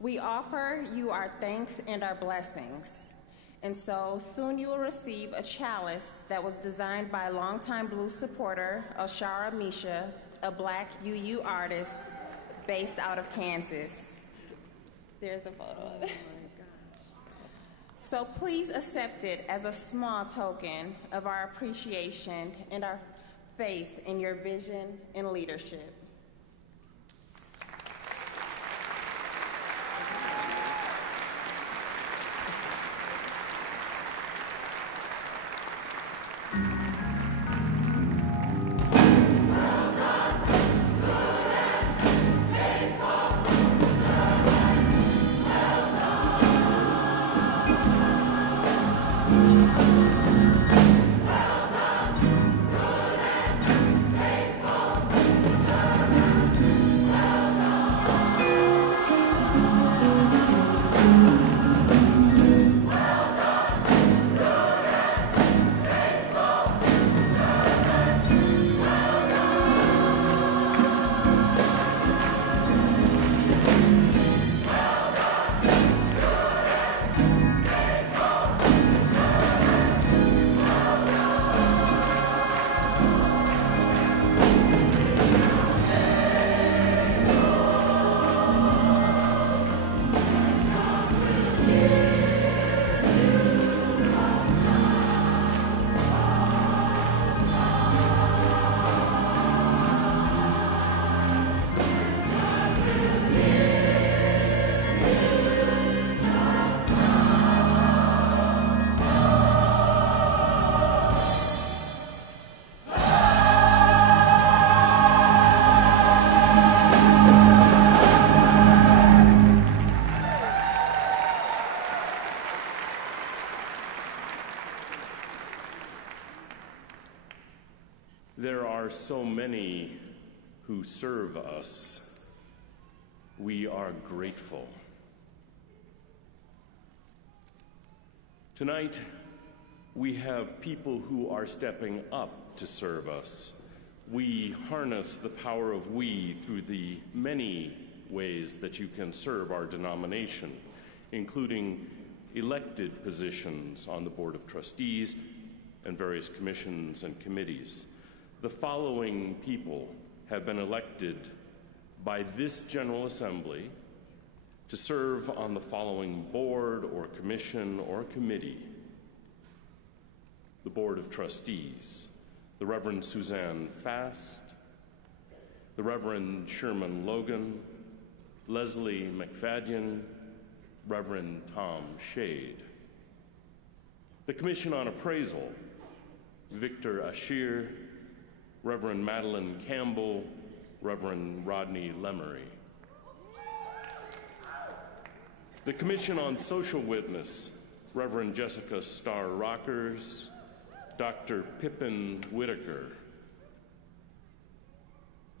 We offer you our thanks and our blessings. And so soon you will receive a chalice that was designed by a longtime Blue supporter, Oshara Misha, a Black UU artist based out of Kansas. There's a photo of it. So please accept it as a small token of our appreciation and our faith in your vision and leadership. There are so many who serve us. We are grateful. Tonight, we have people who are stepping up to serve us. We harness the power of we through the many ways that you can serve our denomination, including elected positions on the Board of Trustees and various commissions and committees. The following people have been elected by this General Assembly to serve on the following board or commission or committee. The Board of Trustees: the Reverend Suzanne Fast, the Reverend Sherman Logan, Lesley Mcspadden, Reverend Tom Shade. The Commission on Appraisal: Victor Ashir, Reverend Madeline Campbell, Reverend Rodney Lemery. The Commission on Social Witness: Reverend Jessica Starr Rockers, Dr. Pippin Whitaker.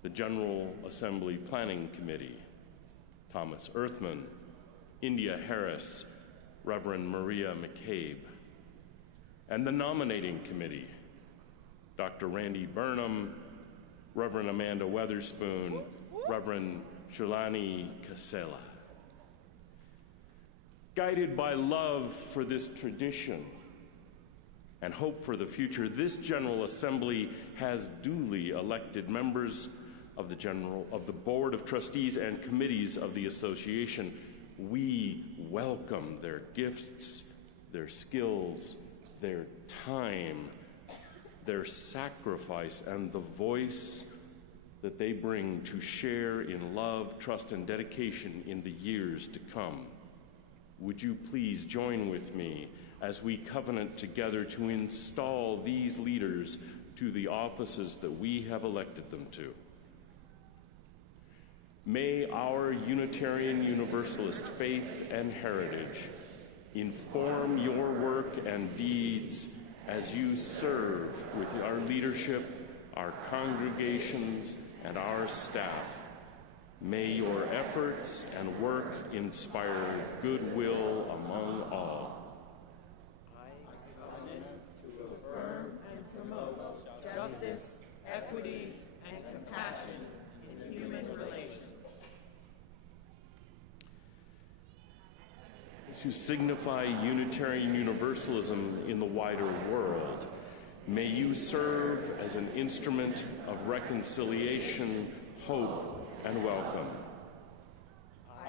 The General Assembly Planning Committee: Thomas Earthman, India Harris, Reverend Maria McCabe. And the Nominating Committee: Dr. Randy Burnham, Reverend Amanda Weatherspoon, Reverend Shalani Casella. Guided by love for this tradition and hope for the future, this General Assembly has duly elected members of the Board of Trustees and committees of the association. We welcome their gifts, their skills, their time, their sacrifice, and the voice that they bring to share in love, trust, and dedication in the years to come. Would you please join with me as we covenant together to install these leaders to the offices that we have elected them to? May our Unitarian Universalist faith and heritage inform your work and deeds as you serve with our leadership, our congregations, and our staff. May your efforts and work inspire goodwill among all. I covenant to affirm and promote justice, equity, and compassion in human relations. To signify Unitarian Universalism in the wider world, may you serve as an instrument of reconciliation, hope, and welcome.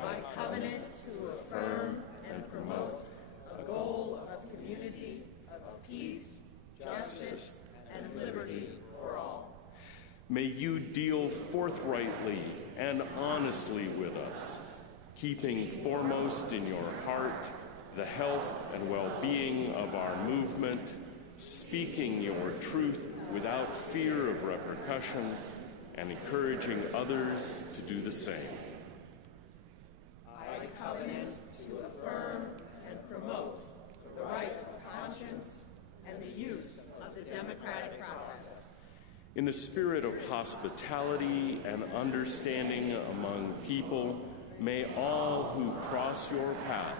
I covenant to affirm and promote a goal of community, of peace, justice, and liberty for all. May you deal forthrightly and honestly with us, keeping foremost in your heart the health and well-being of our movement, speaking your truth without fear of repercussion, and encouraging others to do the same. I covenant to affirm and promote the right of conscience and the use of the democratic process. In the spirit of hospitality and understanding among people, may all who cross your path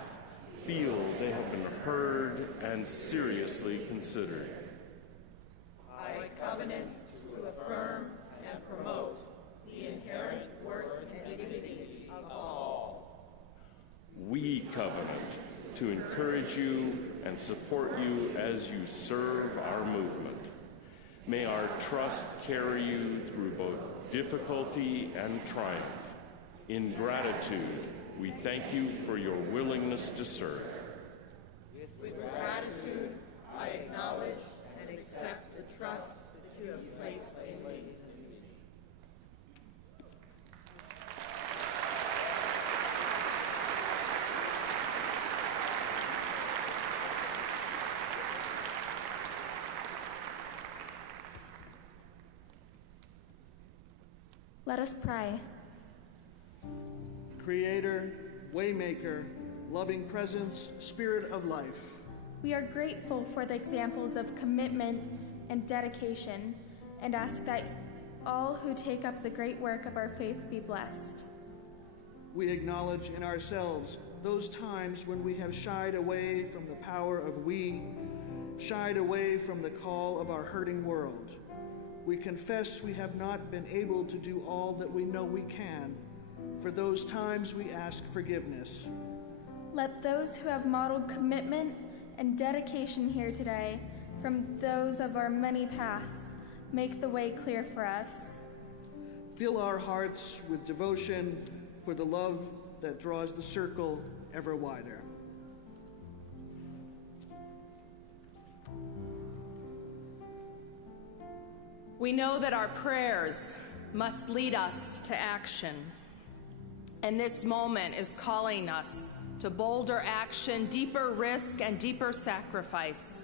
feel they have been heard and seriously considered. I covenant to affirm and promote the inherent worth and dignity of all. We covenant to encourage you and support you as you serve our movement. May our trust carry you through both difficulty and triumph. In gratitude, we thank you for your willingness to serve. With gratitude, I acknowledge and accept the trust that you have placed in me. Let us pray. Creator, Waymaker, loving presence, Spirit of life. We are grateful for the examples of commitment and dedication and ask that all who take up the great work of our faith be blessed. We acknowledge in ourselves those times when we have shied away from the power of we, shied away from the call of our hurting world. We confess we have not been able to do all that we know we can. For those times we ask forgiveness. Let those who have modeled commitment and dedication here today from those of our many pasts make the way clear for us. Fill our hearts with devotion for the love that draws the circle ever wider. We know that our prayers must lead us to action. And this moment is calling us to bolder action, deeper risk, and deeper sacrifice.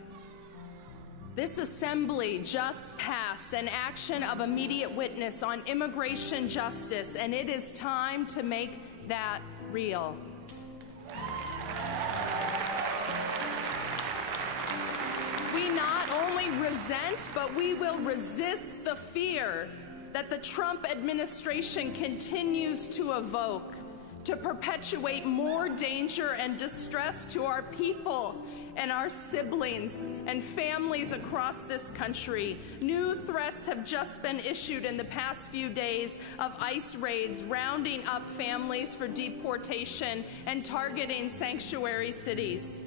This assembly just passed an action of immediate witness on immigration justice, and it is time to make that real. We not only resent, but we will resist the fear that the Trump administration continues to evoke to perpetuate more danger and distress to our people and our siblings and families across this country. New threats have just been issued in the past few days of ICE raids rounding up families for deportation and targeting sanctuary cities.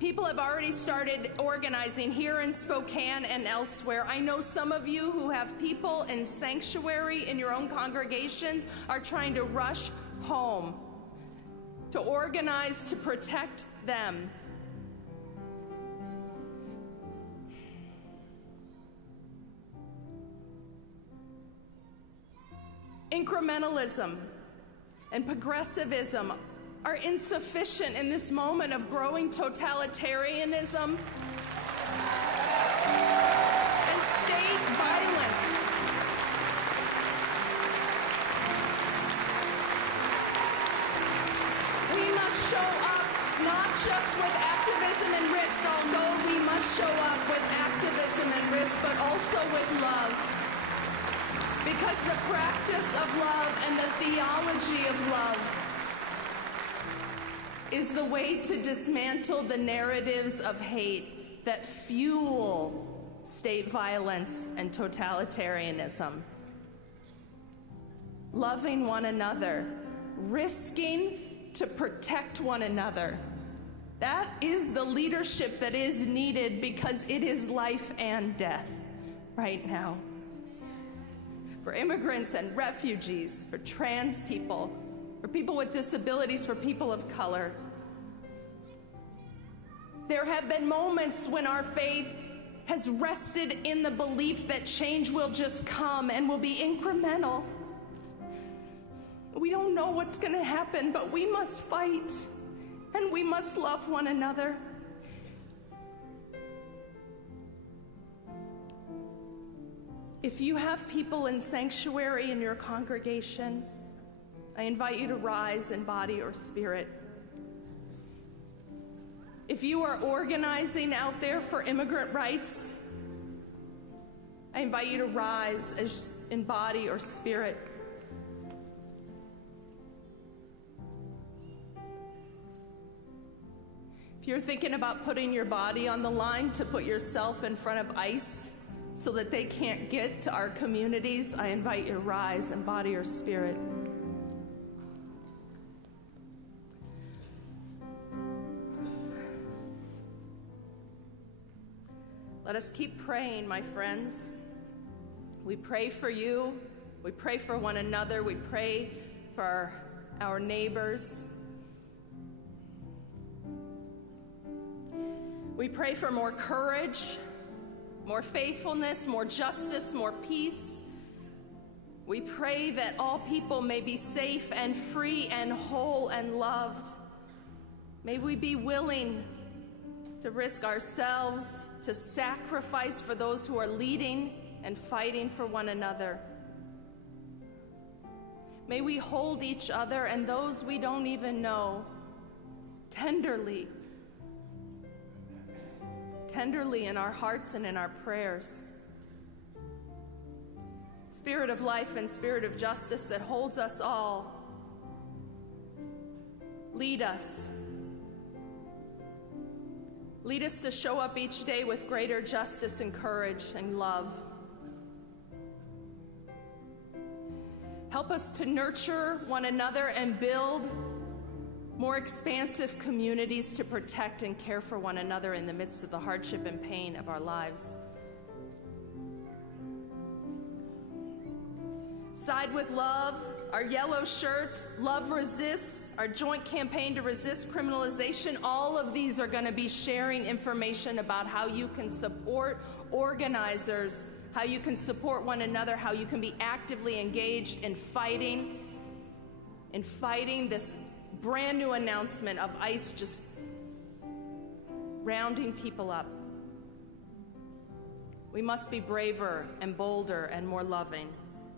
People have already started organizing here in Spokane and elsewhere. I know some of you who have people in sanctuary in your own congregations are trying to rush home to organize to protect them. Incrementalism and progressivism are insufficient in this moment of growing totalitarianism and state violence. We must show up not just with activism and risk, although we must show up with activism and risk, but also with love. Because the practice of love and the theology of love is the way to dismantle the narratives of hate that fuel state violence and totalitarianism. Loving one another, risking to protect one another. That is the leadership that is needed because it is life and death right now. For immigrants and refugees, for trans people, for people with disabilities, for people of color. There have been moments when our faith has rested in the belief that change will just come and will be incremental. We don't know what's going to happen, but we must fight and we must love one another. If you have people in sanctuary in your congregation, I invite you to rise in body or spirit. If you are organizing out there for immigrant rights, I invite you to rise as in body or spirit. If you're thinking about putting your body on the line to put yourself in front of ICE so that they can't get to our communities, I invite you to rise in body or spirit. Let us keep praying, my friends. We pray for you. We pray for one another. We pray for our neighbors. We pray for more courage, more faithfulness, more justice, more peace. We pray that all people may be safe and free and whole and loved. May we be willing to risk ourselves, to sacrifice for those who are leading and fighting for one another. May we hold each other and those we don't even know tenderly in our hearts and in our prayers. Spirit of life and spirit of justice that holds us all, lead us. Lead us to show up each day with greater justice and courage and love. Help us to nurture one another and build more expansive communities to protect and care for one another in the midst of the hardship and pain of our lives. Side with love, our yellow shirts, Love Resists, our joint campaign to resist criminalization, all of these are going to be sharing information about how you can support organizers, how you can support one another, how you can be actively engaged in fighting this brand new announcement of ICE just rounding people up. We must be braver and bolder and more loving.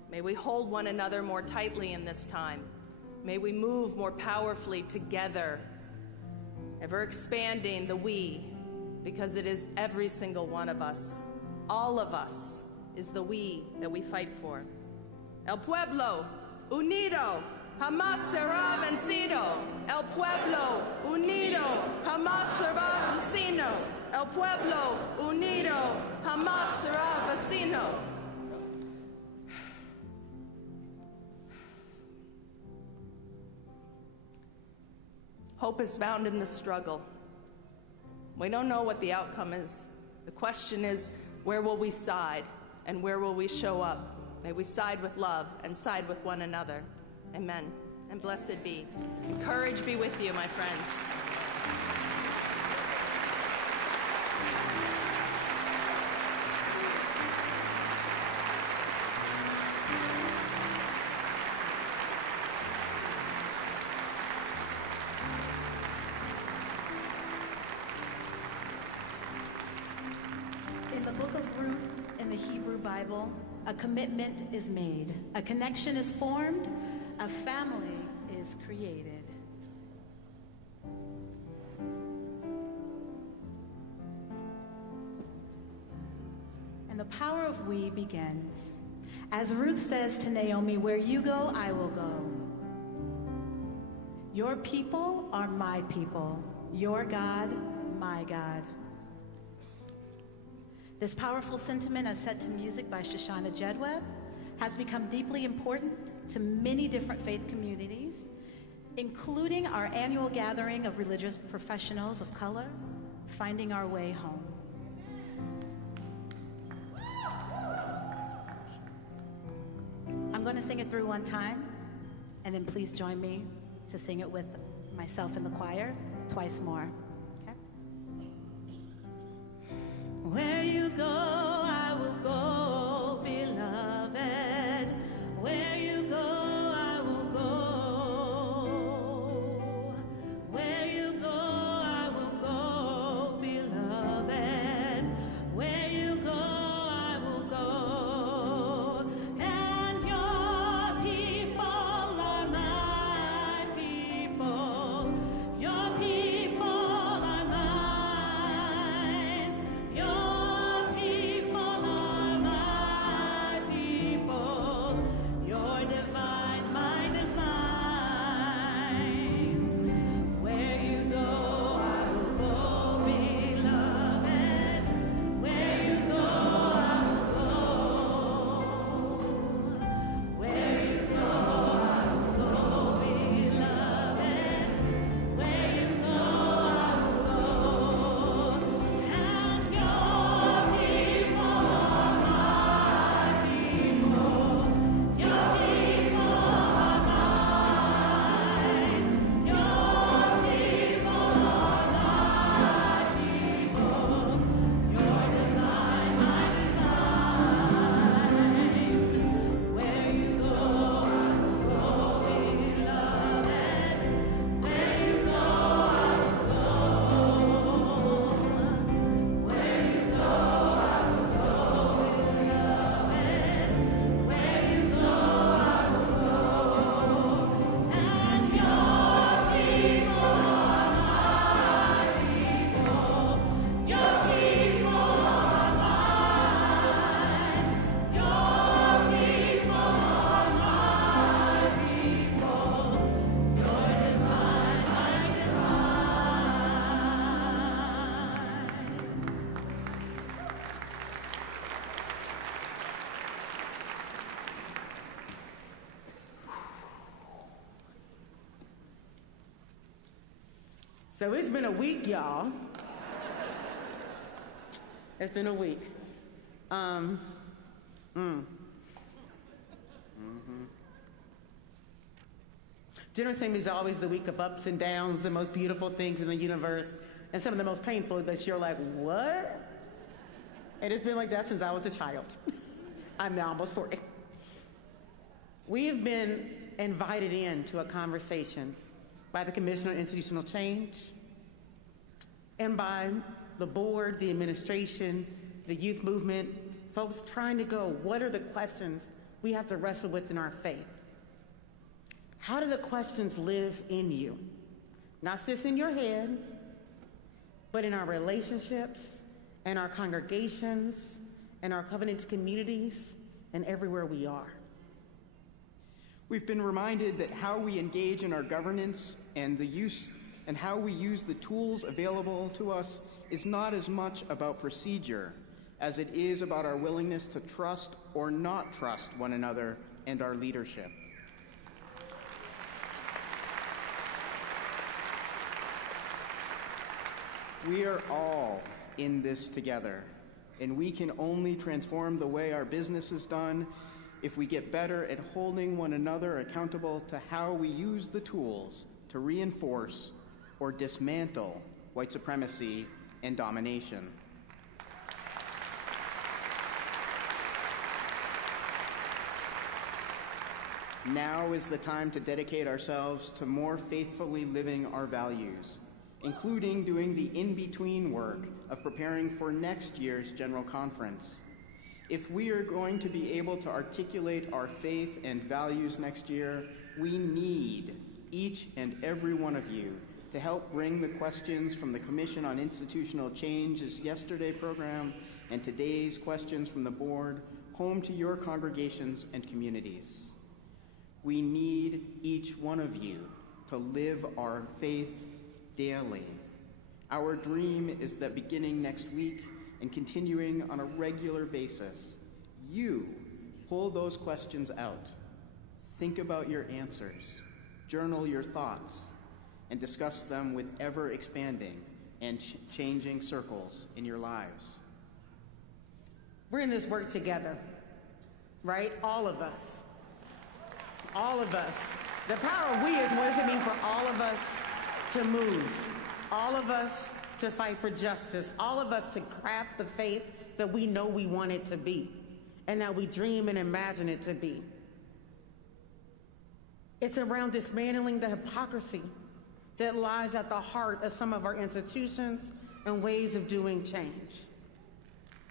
May we hold one another more tightly in this time. May we move more powerfully together, ever expanding the we, because it is every single one of us. All of us is the we that we fight for. El pueblo unido jamás será vencido. El pueblo unido jamás será vencido. El pueblo unido jamás será vencido. Hope is found in the struggle. We don't know what the outcome is. The question is, where will we side and where will we show up? May we side with love and side with one another. Amen. And blessed be. And courage be with you, my friends. In the book of Ruth in the Hebrew Bible, a commitment is made, a connection is formed, a family is created. And the power of we begins. As Ruth says to Naomi, where you go, I will go. Your people are my people. Your God, my God. This powerful sentiment, as set to music by Shoshana Jedweb, has become deeply important to many different faith communities, including our annual gathering of religious professionals of color, Finding Our Way Home. I'm going to sing it through one time, and then please join me to sing it with myself and the choir twice more. Okay? Where you go, So it's been a week, y'all. It's been a week. General Assembly is always the week of ups and downs, the most beautiful things in the universe, and some of the most painful that you're like, what? And it's been like that since I was a child. I'm now almost 40. We have been invited into a conversation by the Commission on Institutional Change and by the board, the administration, the youth movement, folks trying to go, what are the questions we have to wrestle with in our faith? How do the questions live in you? Not just in your head, but in our relationships, and our congregations, and our covenant communities, and everywhere we are. We've been reminded that how we engage in our governance and how we use the tools available to us is not as much about procedure as it is about our willingness to trust or not trust one another and our leadership. We are all in this together, and we can only transform the way our business is done if we get better at holding one another accountable to how we use the tools to reinforce or dismantle white supremacy and domination. Now is the time to dedicate ourselves to more faithfully living our values, including doing the in-between work of preparing for next year's General Conference. If we are going to be able to articulate our faith and values next year, we need each and every one of you to help bring the questions from the Commission on Institutional Change's yesterday program and today's questions from the board home to your congregations and communities. We need each one of you to live our faith daily. Our dream is that beginning next week and continuing on a regular basis, you pull those questions out, think about your answers, journal your thoughts, and discuss them with ever-expanding and changing circles in your lives. We're in this work together, right? All of us. All of us. The power of we is what does it mean for all of us to move, all of us to fight for justice, all of us to craft the faith that we know we want it to be and that we dream and imagine it to be. It's around dismantling the hypocrisy that lies at the heart of some of our institutions and ways of doing change.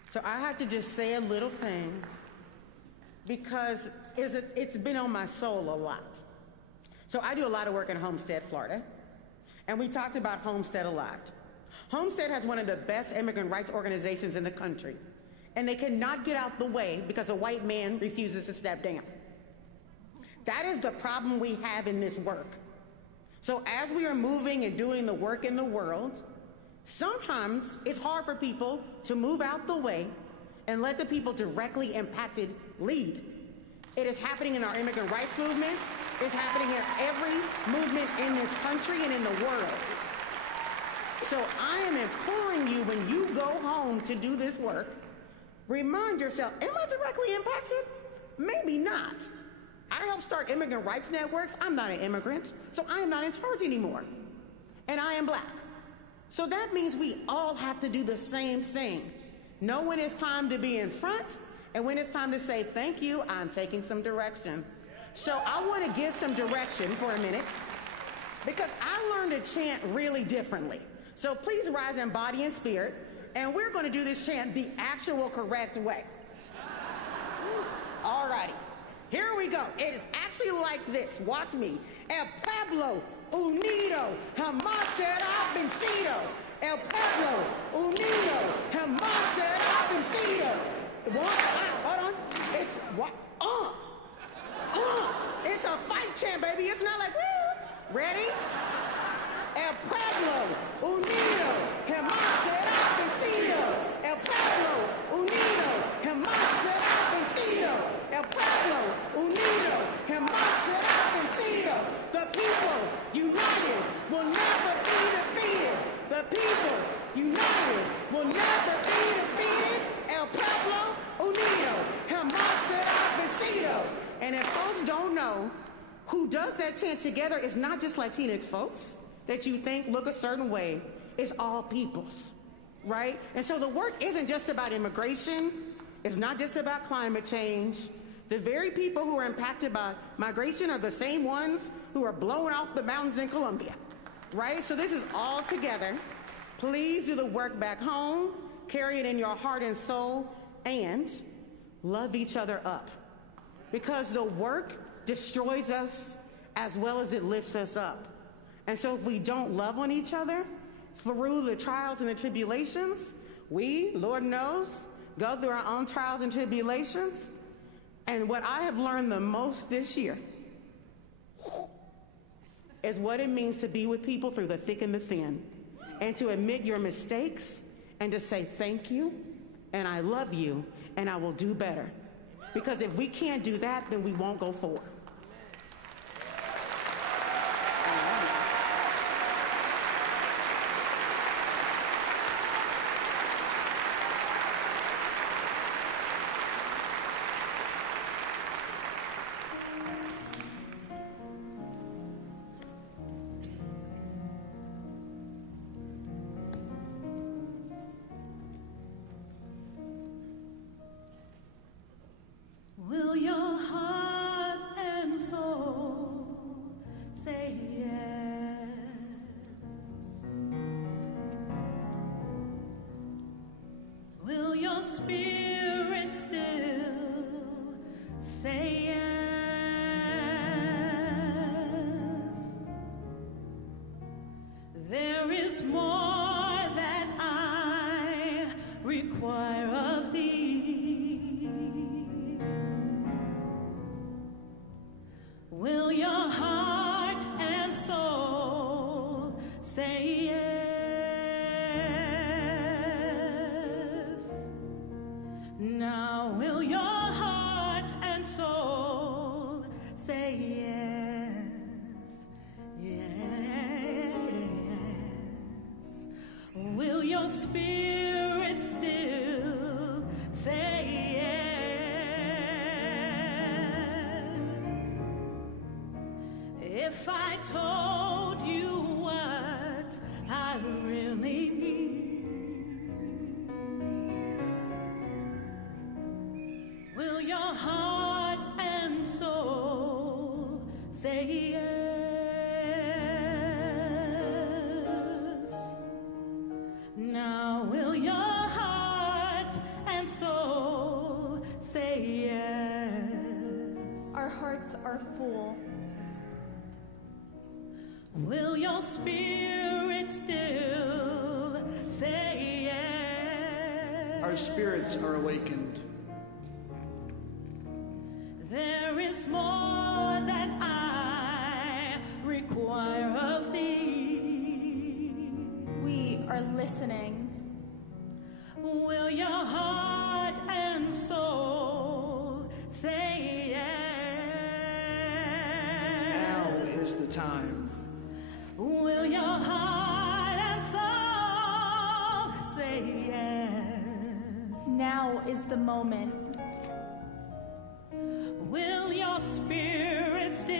So I have to just say a little thing because it's been on my soul a lot. So I do a lot of work in Homestead, Florida, and we talked about Homestead a lot. Homestead has one of the best immigrant rights organizations in the country, and they cannot get out the way because a white man refuses to step down. That is the problem we have in this work. So as we are moving and doing the work in the world, sometimes it's hard for people to move out the way and let the people directly impacted lead. It is happening in our immigrant rights movement. It's happening in every movement in this country and in the world. So I am imploring you, when you go home to do this work, remind yourself, am I directly impacted? Maybe not. I helped start immigrant rights networks. I'm not an immigrant, so I am not in charge anymore. And I am black. So that means we all have to do the same thing. Know when it's time to be in front, and when it's time to say, thank you, I'm taking some direction. So I want to give some direction for a minute, because I learned to chant really differently. So please rise in body and spirit, and we're going to do this chant the actual correct way. All righty. Here we go. It is actually like this. Watch me. El Pueblo Unido jamás será vencido. El Pueblo Unido jamás será vencido. Hold on. It's what? It's a fight chant, baby. It's not like woo. Ready? El Pueblo Unido jamás será vencido. El Pueblo Unido jamás será vencido. El Pueblo Unido jamás será vencido. The people united will never be defeated. who does that chant together is not just Latinx folks that you think look a certain way. It's all peoples, right? And so the work isn't just about immigration. It's not just about climate change. The very people who are impacted by migration are the same ones who are blowing off the mountains in Colombia, right? So this is all together. Please do the work back home, carry it in your heart and soul, and love each other up. Because the work destroys us as well as it lifts us up. And so if we don't love on each other through the trials and the tribulations, we, Lord knows, go through our own trials and tribulations. And what I have learned the most this year is what it means to be with people through the thick and the thin, and to admit your mistakes and to say thank you, and I love you, and I will do better. Because if we can't do that, then we won't go forward. Will your heart and soul say yes? Will your spirit still say yes? There is more that I require of thee. Will your heart and soul say yes? Now will your heart and soul say yes? Yes. Will your spirit still say yes? If I told you what I really need, will your heart and soul say yes? Now will your heart and soul say yes? Our hearts are full. Will your spirit still say yes? Our spirits are awakened. There is more that I require of thee. We are listening. Will your heart and soul say yes? Now is the time. Will your heart and soul say yes? Now is the moment. Will your spirit still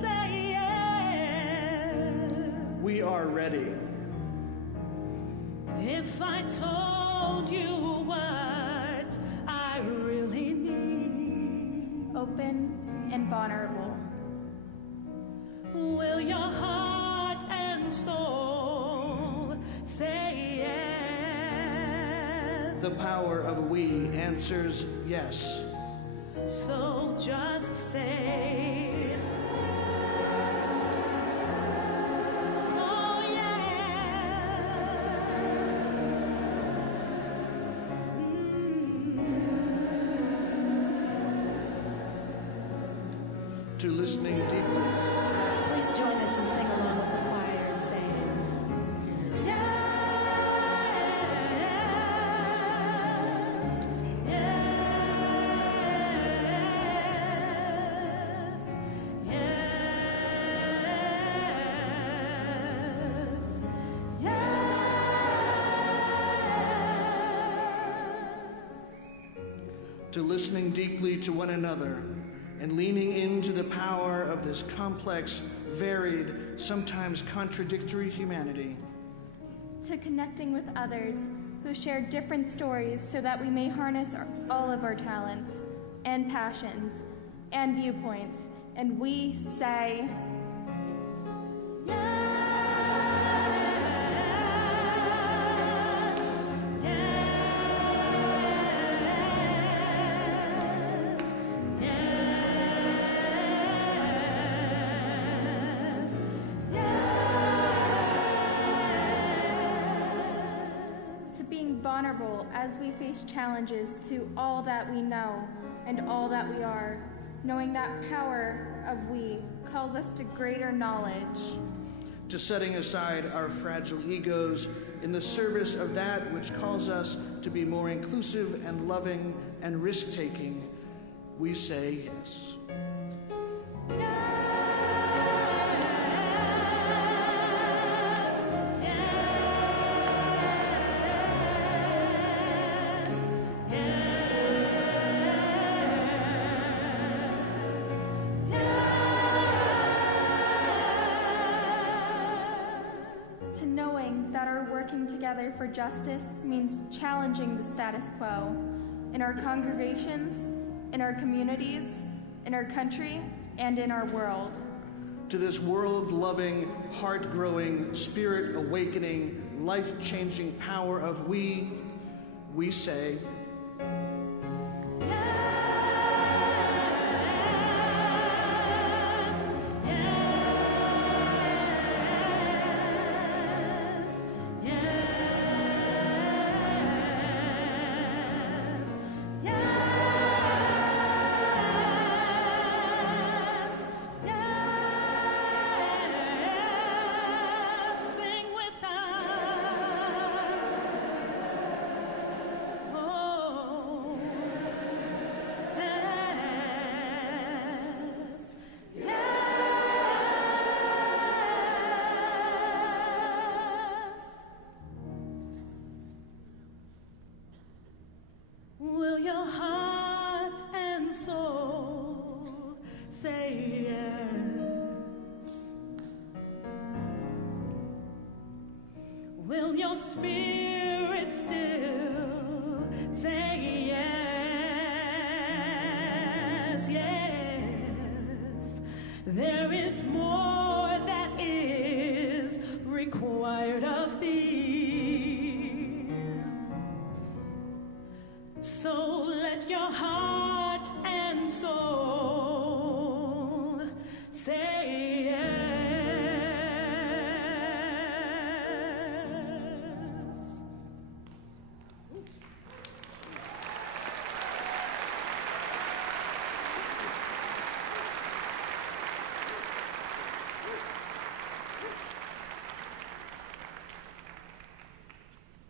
say yes? We are ready. If I told you what I really need, open and vulnerable. Will your heart and soul say yes? The power of we answers yes. So just say, oh yeah. To listening deeply. Please join us and sing along with the choir and saying, yes, yes, yes, yes. To listening deeply to one another and leaning into the power of this complex, varied, sometimes contradictory humanity. To connecting with others who share different stories so that we may harness all of our talents and passions and viewpoints, and we say, vulnerable as we face challenges to all that we know and all that we are, knowing that power of we calls us to greater knowledge. To setting aside our fragile egos in the service of that which calls us to be more inclusive and loving and risk-taking, we say yes. Together for justice means challenging the status quo in our congregations, in our communities, in our country, and in our world. To this world-loving, heart-growing, spirit-awakening, life-changing power of we say, Spirit still say yes, yes. There is more that is required of thee. So let your heart and soul say yes.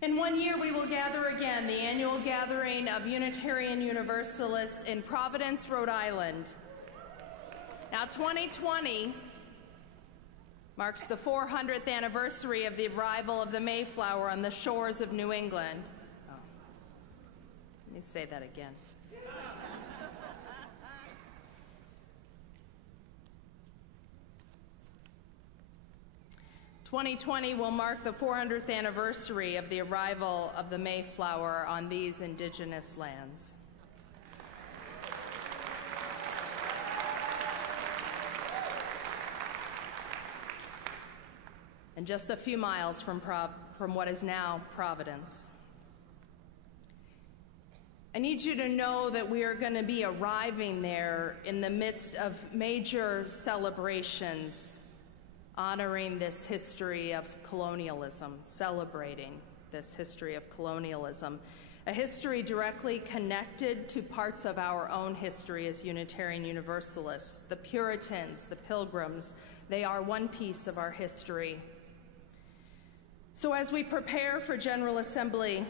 In 1 year, we will gather again, the annual gathering of Unitarian Universalists in Providence, Rhode Island. Now, 2020 marks the 400th anniversary of the arrival of the Mayflower on the shores of New England. Oh. Let me say that again. 2020 will mark the 400th anniversary of the arrival of the Mayflower on these indigenous lands. And just a few miles from what is now Providence. I need you to know that we are going to be arriving there in the midst of major celebrations honoring this history of colonialism, celebrating this history of colonialism, a history directly connected to parts of our own history as Unitarian Universalists. The Puritans, the Pilgrims, they are one piece of our history. So as we prepare for General Assembly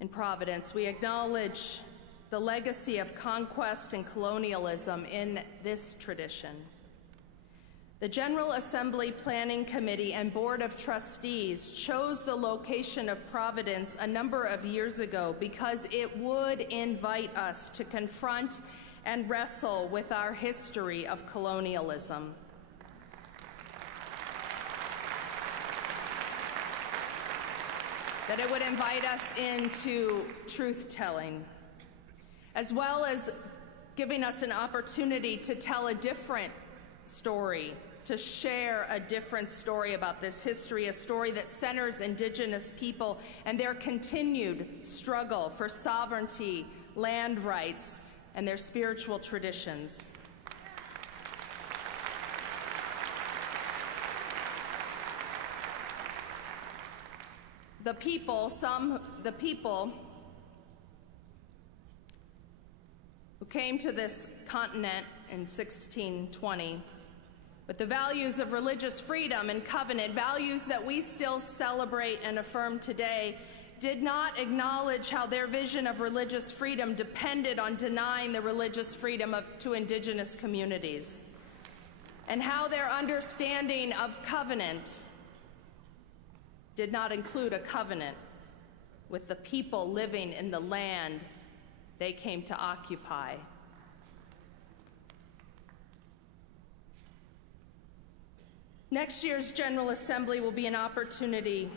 in Providence, we acknowledge the legacy of conquest and colonialism in this tradition. The General Assembly Planning Committee and Board of Trustees chose the location of Providence a number of years ago because it would invite us to confront and wrestle with our history of colonialism. That it would invite us into truth-telling, as well as giving us an opportunity to tell a different story, to share a different story about this history, a story that centers Indigenous people and their continued struggle for sovereignty, land rights, and their spiritual traditions. The people who came to this continent in 1620 with the values of religious freedom and covenant, values that we still celebrate and affirm today, did not acknowledge how their vision of religious freedom depended on denying the religious freedom to Indigenous communities, and how their understanding of covenant did not include a covenant with the people living in the land they came to occupy. Next year's General Assembly will be an opportunity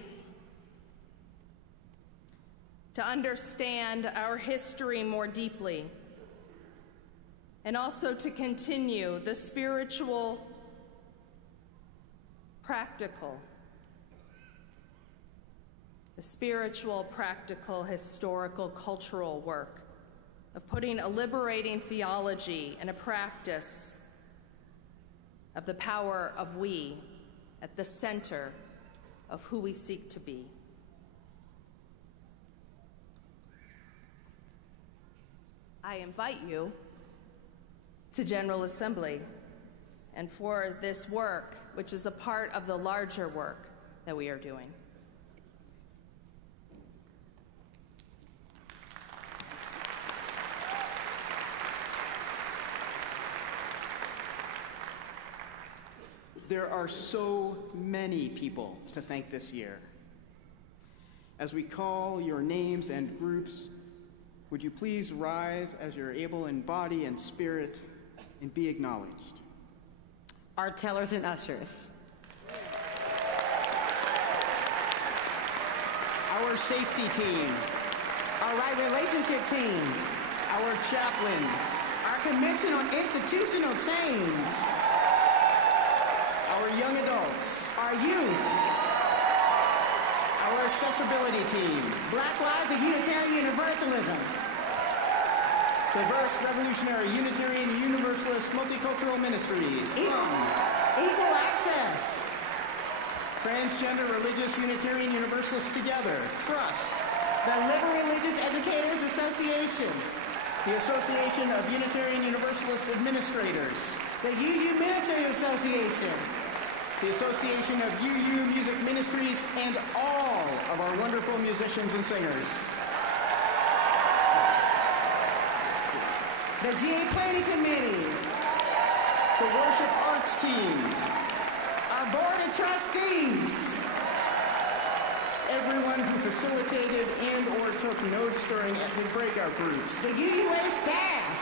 to understand our history more deeply, and also to continue the spiritual, practical, historical, cultural work of putting a liberating theology and a practice of the power of we at the center of who we seek to be. I invite you to General Assembly and for this work, which is a part of the larger work that we are doing. There are so many people to thank this year. As we call your names and groups, would you please rise as you're able in body and spirit and be acknowledged? Our tellers and ushers. Our safety team. Our right relationship team. Our chaplains. Our Commission on Institutional Change. Our young adults. Our youth. Our accessibility team. Black Lives of Unitarian Universalism. Diverse Revolutionary Unitarian Universalist Multicultural Ministries. Equal access. Transgender Religious Unitarian Universalists Together. Trust. The Liberal Religious Educators Association. The Association of Unitarian Universalist Administrators. The UU Ministers Association. The Association of UU Music Ministries, and all of our wonderful musicians and singers. The GA Planning Committee. The Worship Arts Team. Our Board of Trustees. Everyone who facilitated and or took notes during the breakout groups. The UUA staff.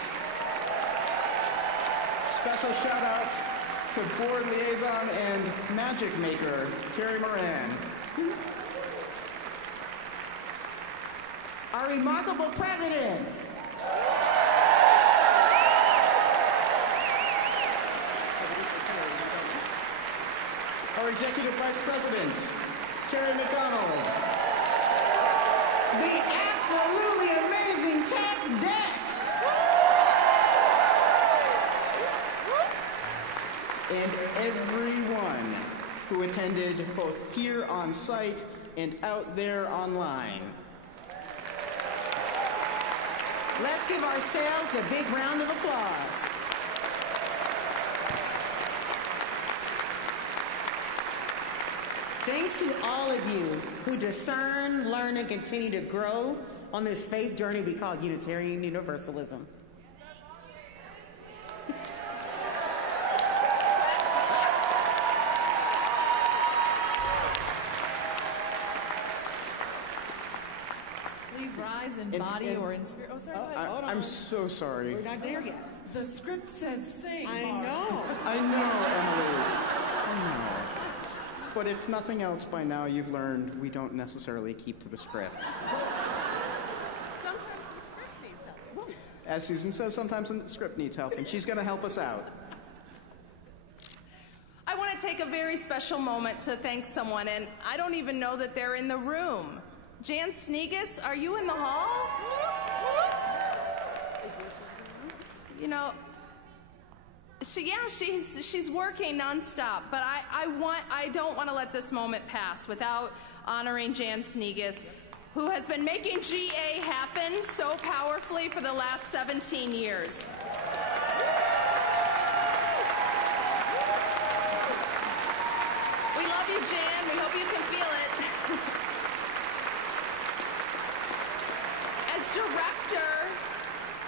Special shout out to Board Liaison and Magic Maker, Carrie Moran. Our remarkable president. Our Executive Vice President, Carrie McDonald. The absolutely amazing tech deck. And everyone who attended both here on site and out there online. Let's give ourselves a big round of applause. Thanks to all of you who discern, learn, and continue to grow on this faith journey we call Unitarian Universalism. Please rise in body or in spirit. Oh, sorry. I'm so sorry. We're not there yet. The script says sing. I know. I know, Emily. I know. But if nothing else by now, you've learned we don't necessarily keep to the script. Sometimes the script needs help. As Susan says, sometimes the script needs help, and she's going to help us out. I want to take a very special moment to thank someone, and I don't even know that they're in the room. Jan Snegus, are you in the hall? You know, she's working nonstop, but I don't want to let this moment pass without honoring Jan Snegus, who has been making GA happen so powerfully for the last 17 years. We love you, Jan. We hope you can feel it.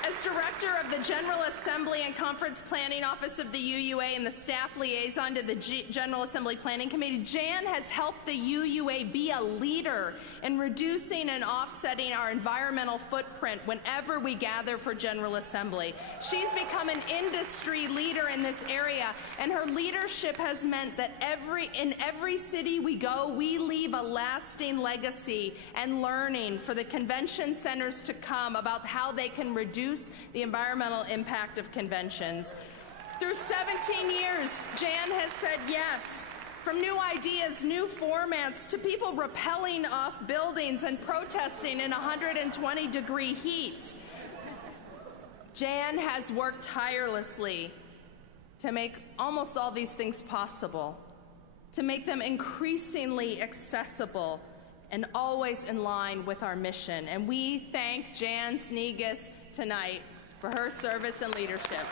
As director of the General Assembly and Conference Planning Office of the UUA and the staff liaison to the General Assembly Planning Committee, Jan has helped the UUA be a leader in reducing and offsetting our environmental footprint whenever we gather for General Assembly. She's become an industry leader in this area, and her leadership has meant that in every city we go, we leave a lasting legacy and learning for the convention centers to come about how they can reduce the environmental impact of conventions. Through 17 years, Jan has said yes, from new ideas, new formats, to people rappelling off buildings and protesting in 120-degree heat. Jan has worked tirelessly to make almost all these things possible, to make them increasingly accessible and always in line with our mission. And we thank Jan Snegus tonight for her service and leadership.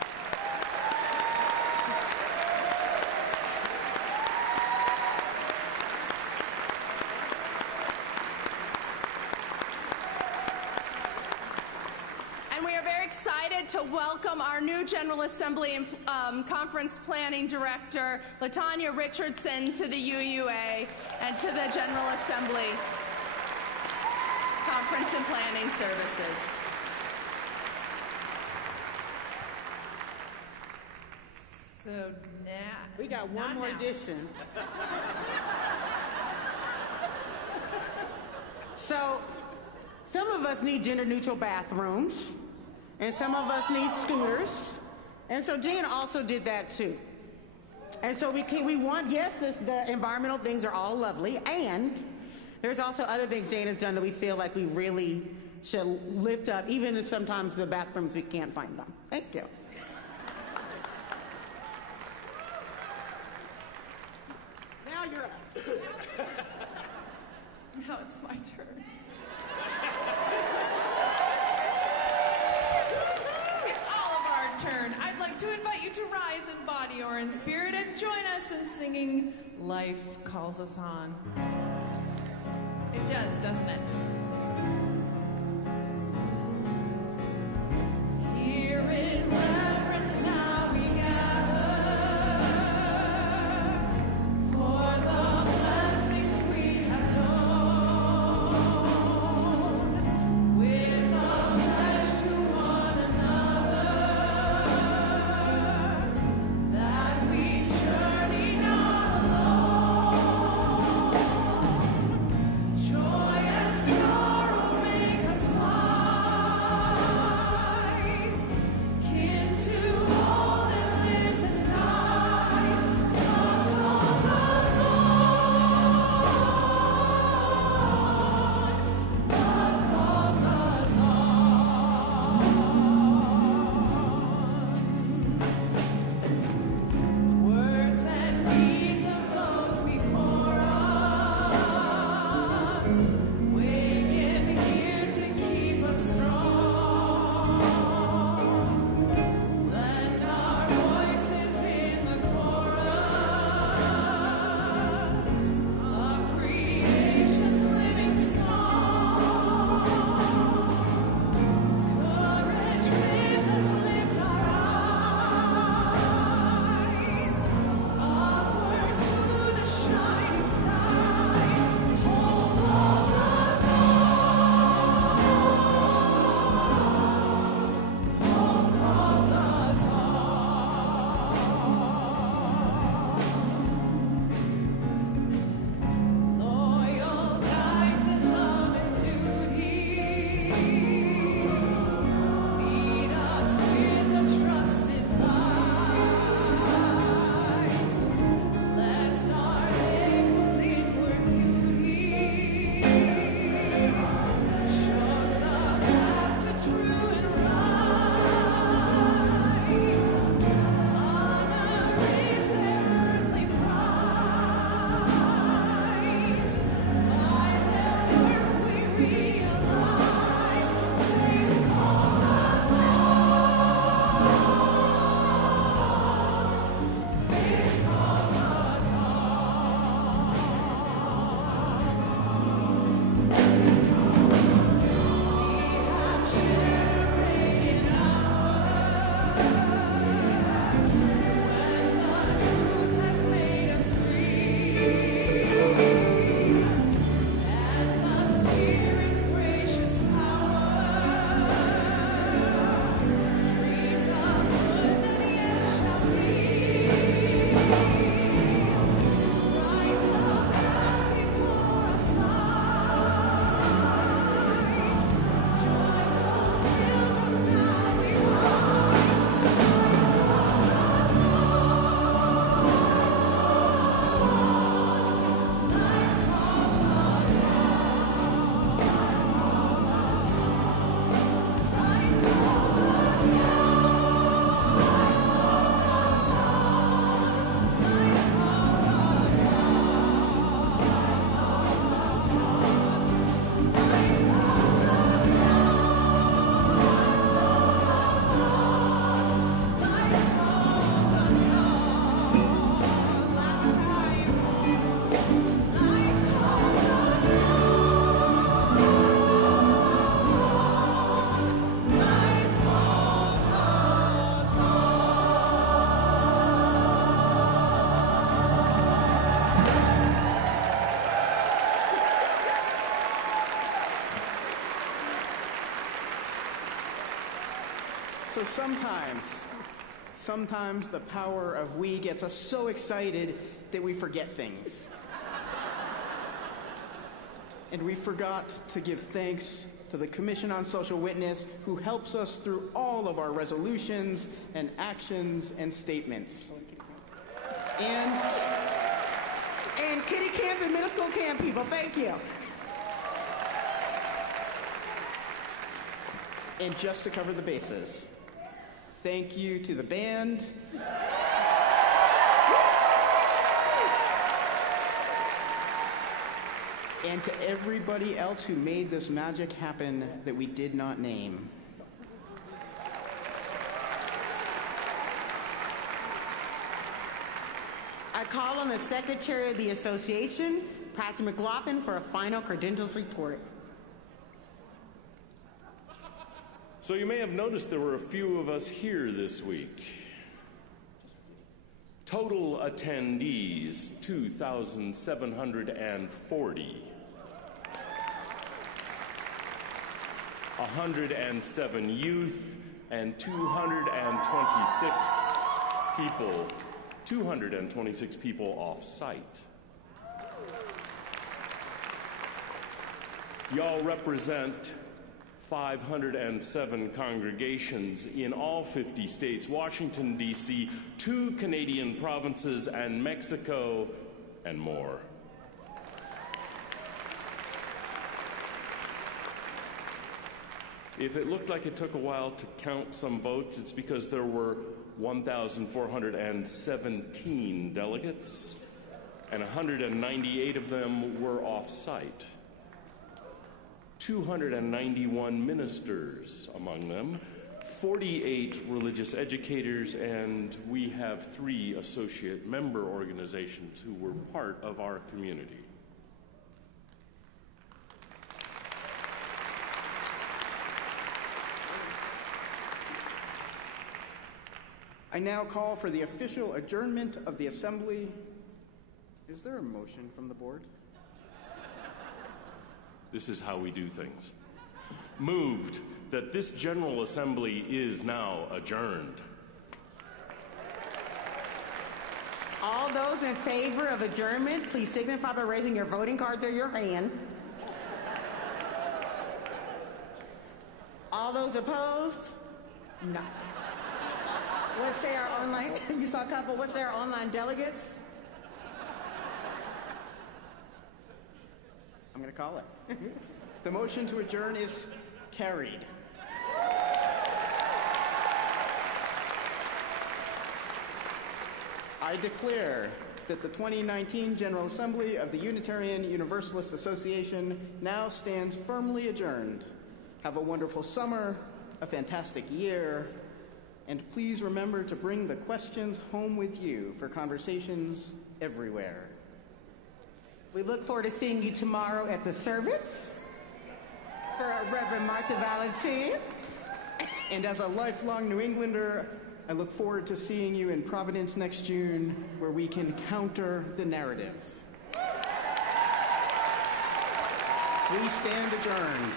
And we are very excited to welcome our new General Assembly and Conference Planning Director, LaTanya Richardson, to the UUA and to the General Assembly Conference and Planning Services. So now we got one more edition. So some of us need gender-neutral bathrooms, and some of us need scooters, and so Jan also did that too. And so we want, yes, the environmental things are all lovely, and there's also other things Jan has done that we feel like we really should lift up, even if sometimes the bathrooms we can't find them. Thank you. Now you're up. Now it's my turn. It's all of our turn. I'd like to invite you to rise in body or in spirit and join us in singing Life Calls Us On. It does, doesn't it? Here in reverence now we gather for the blessings we have known, with a pledge to one another that we journey not alone. Joy and sorrow. So sometimes the power of we gets us so excited that we forget things. And we forgot to give thanks to the Commission on Social Witness, who helps us through all of our resolutions and actions and statements. And kitty camp and middle school camp people, thank you. And just to cover the bases, thank you to the band. And to everybody else who made this magic happen that we did not name. I call on the Secretary of the Association, Patrick McLaughlin, for a final credentials report. So you may have noticed there were a few of us here this week. Total attendees, 2,740. 107 youth and 226 people off-site. Y'all represent 507 congregations in all 50 states, Washington, D.C., 2 Canadian provinces, and Mexico, and more. If it looked like it took a while to count some votes, it's because there were 1,417 delegates, and 198 of them were off-site. 291 ministers among them, 48 religious educators, and we have 3 associate member organizations who were part of our community. I now call for the official adjournment of the Assembly. Is there a motion from the board? This is how we do things. Moved that this General Assembly is now adjourned. All those in favor of adjournment, please signify by raising your voting cards or your hand. All those opposed? No. What say our online, you saw a couple, what say our online delegates? I'm going to call it. The motion to adjourn is carried. I declare that the 2019 General Assembly of the Unitarian Universalist Association now stands firmly adjourned. Have a wonderful summer, a fantastic year, and please remember to bring the questions home with you for conversations everywhere. We look forward to seeing you tomorrow at the service for Reverend Martha Valentin. And as a lifelong New Englander, I look forward to seeing you in Providence next June, where we can counter the narrative. We stand adjourned.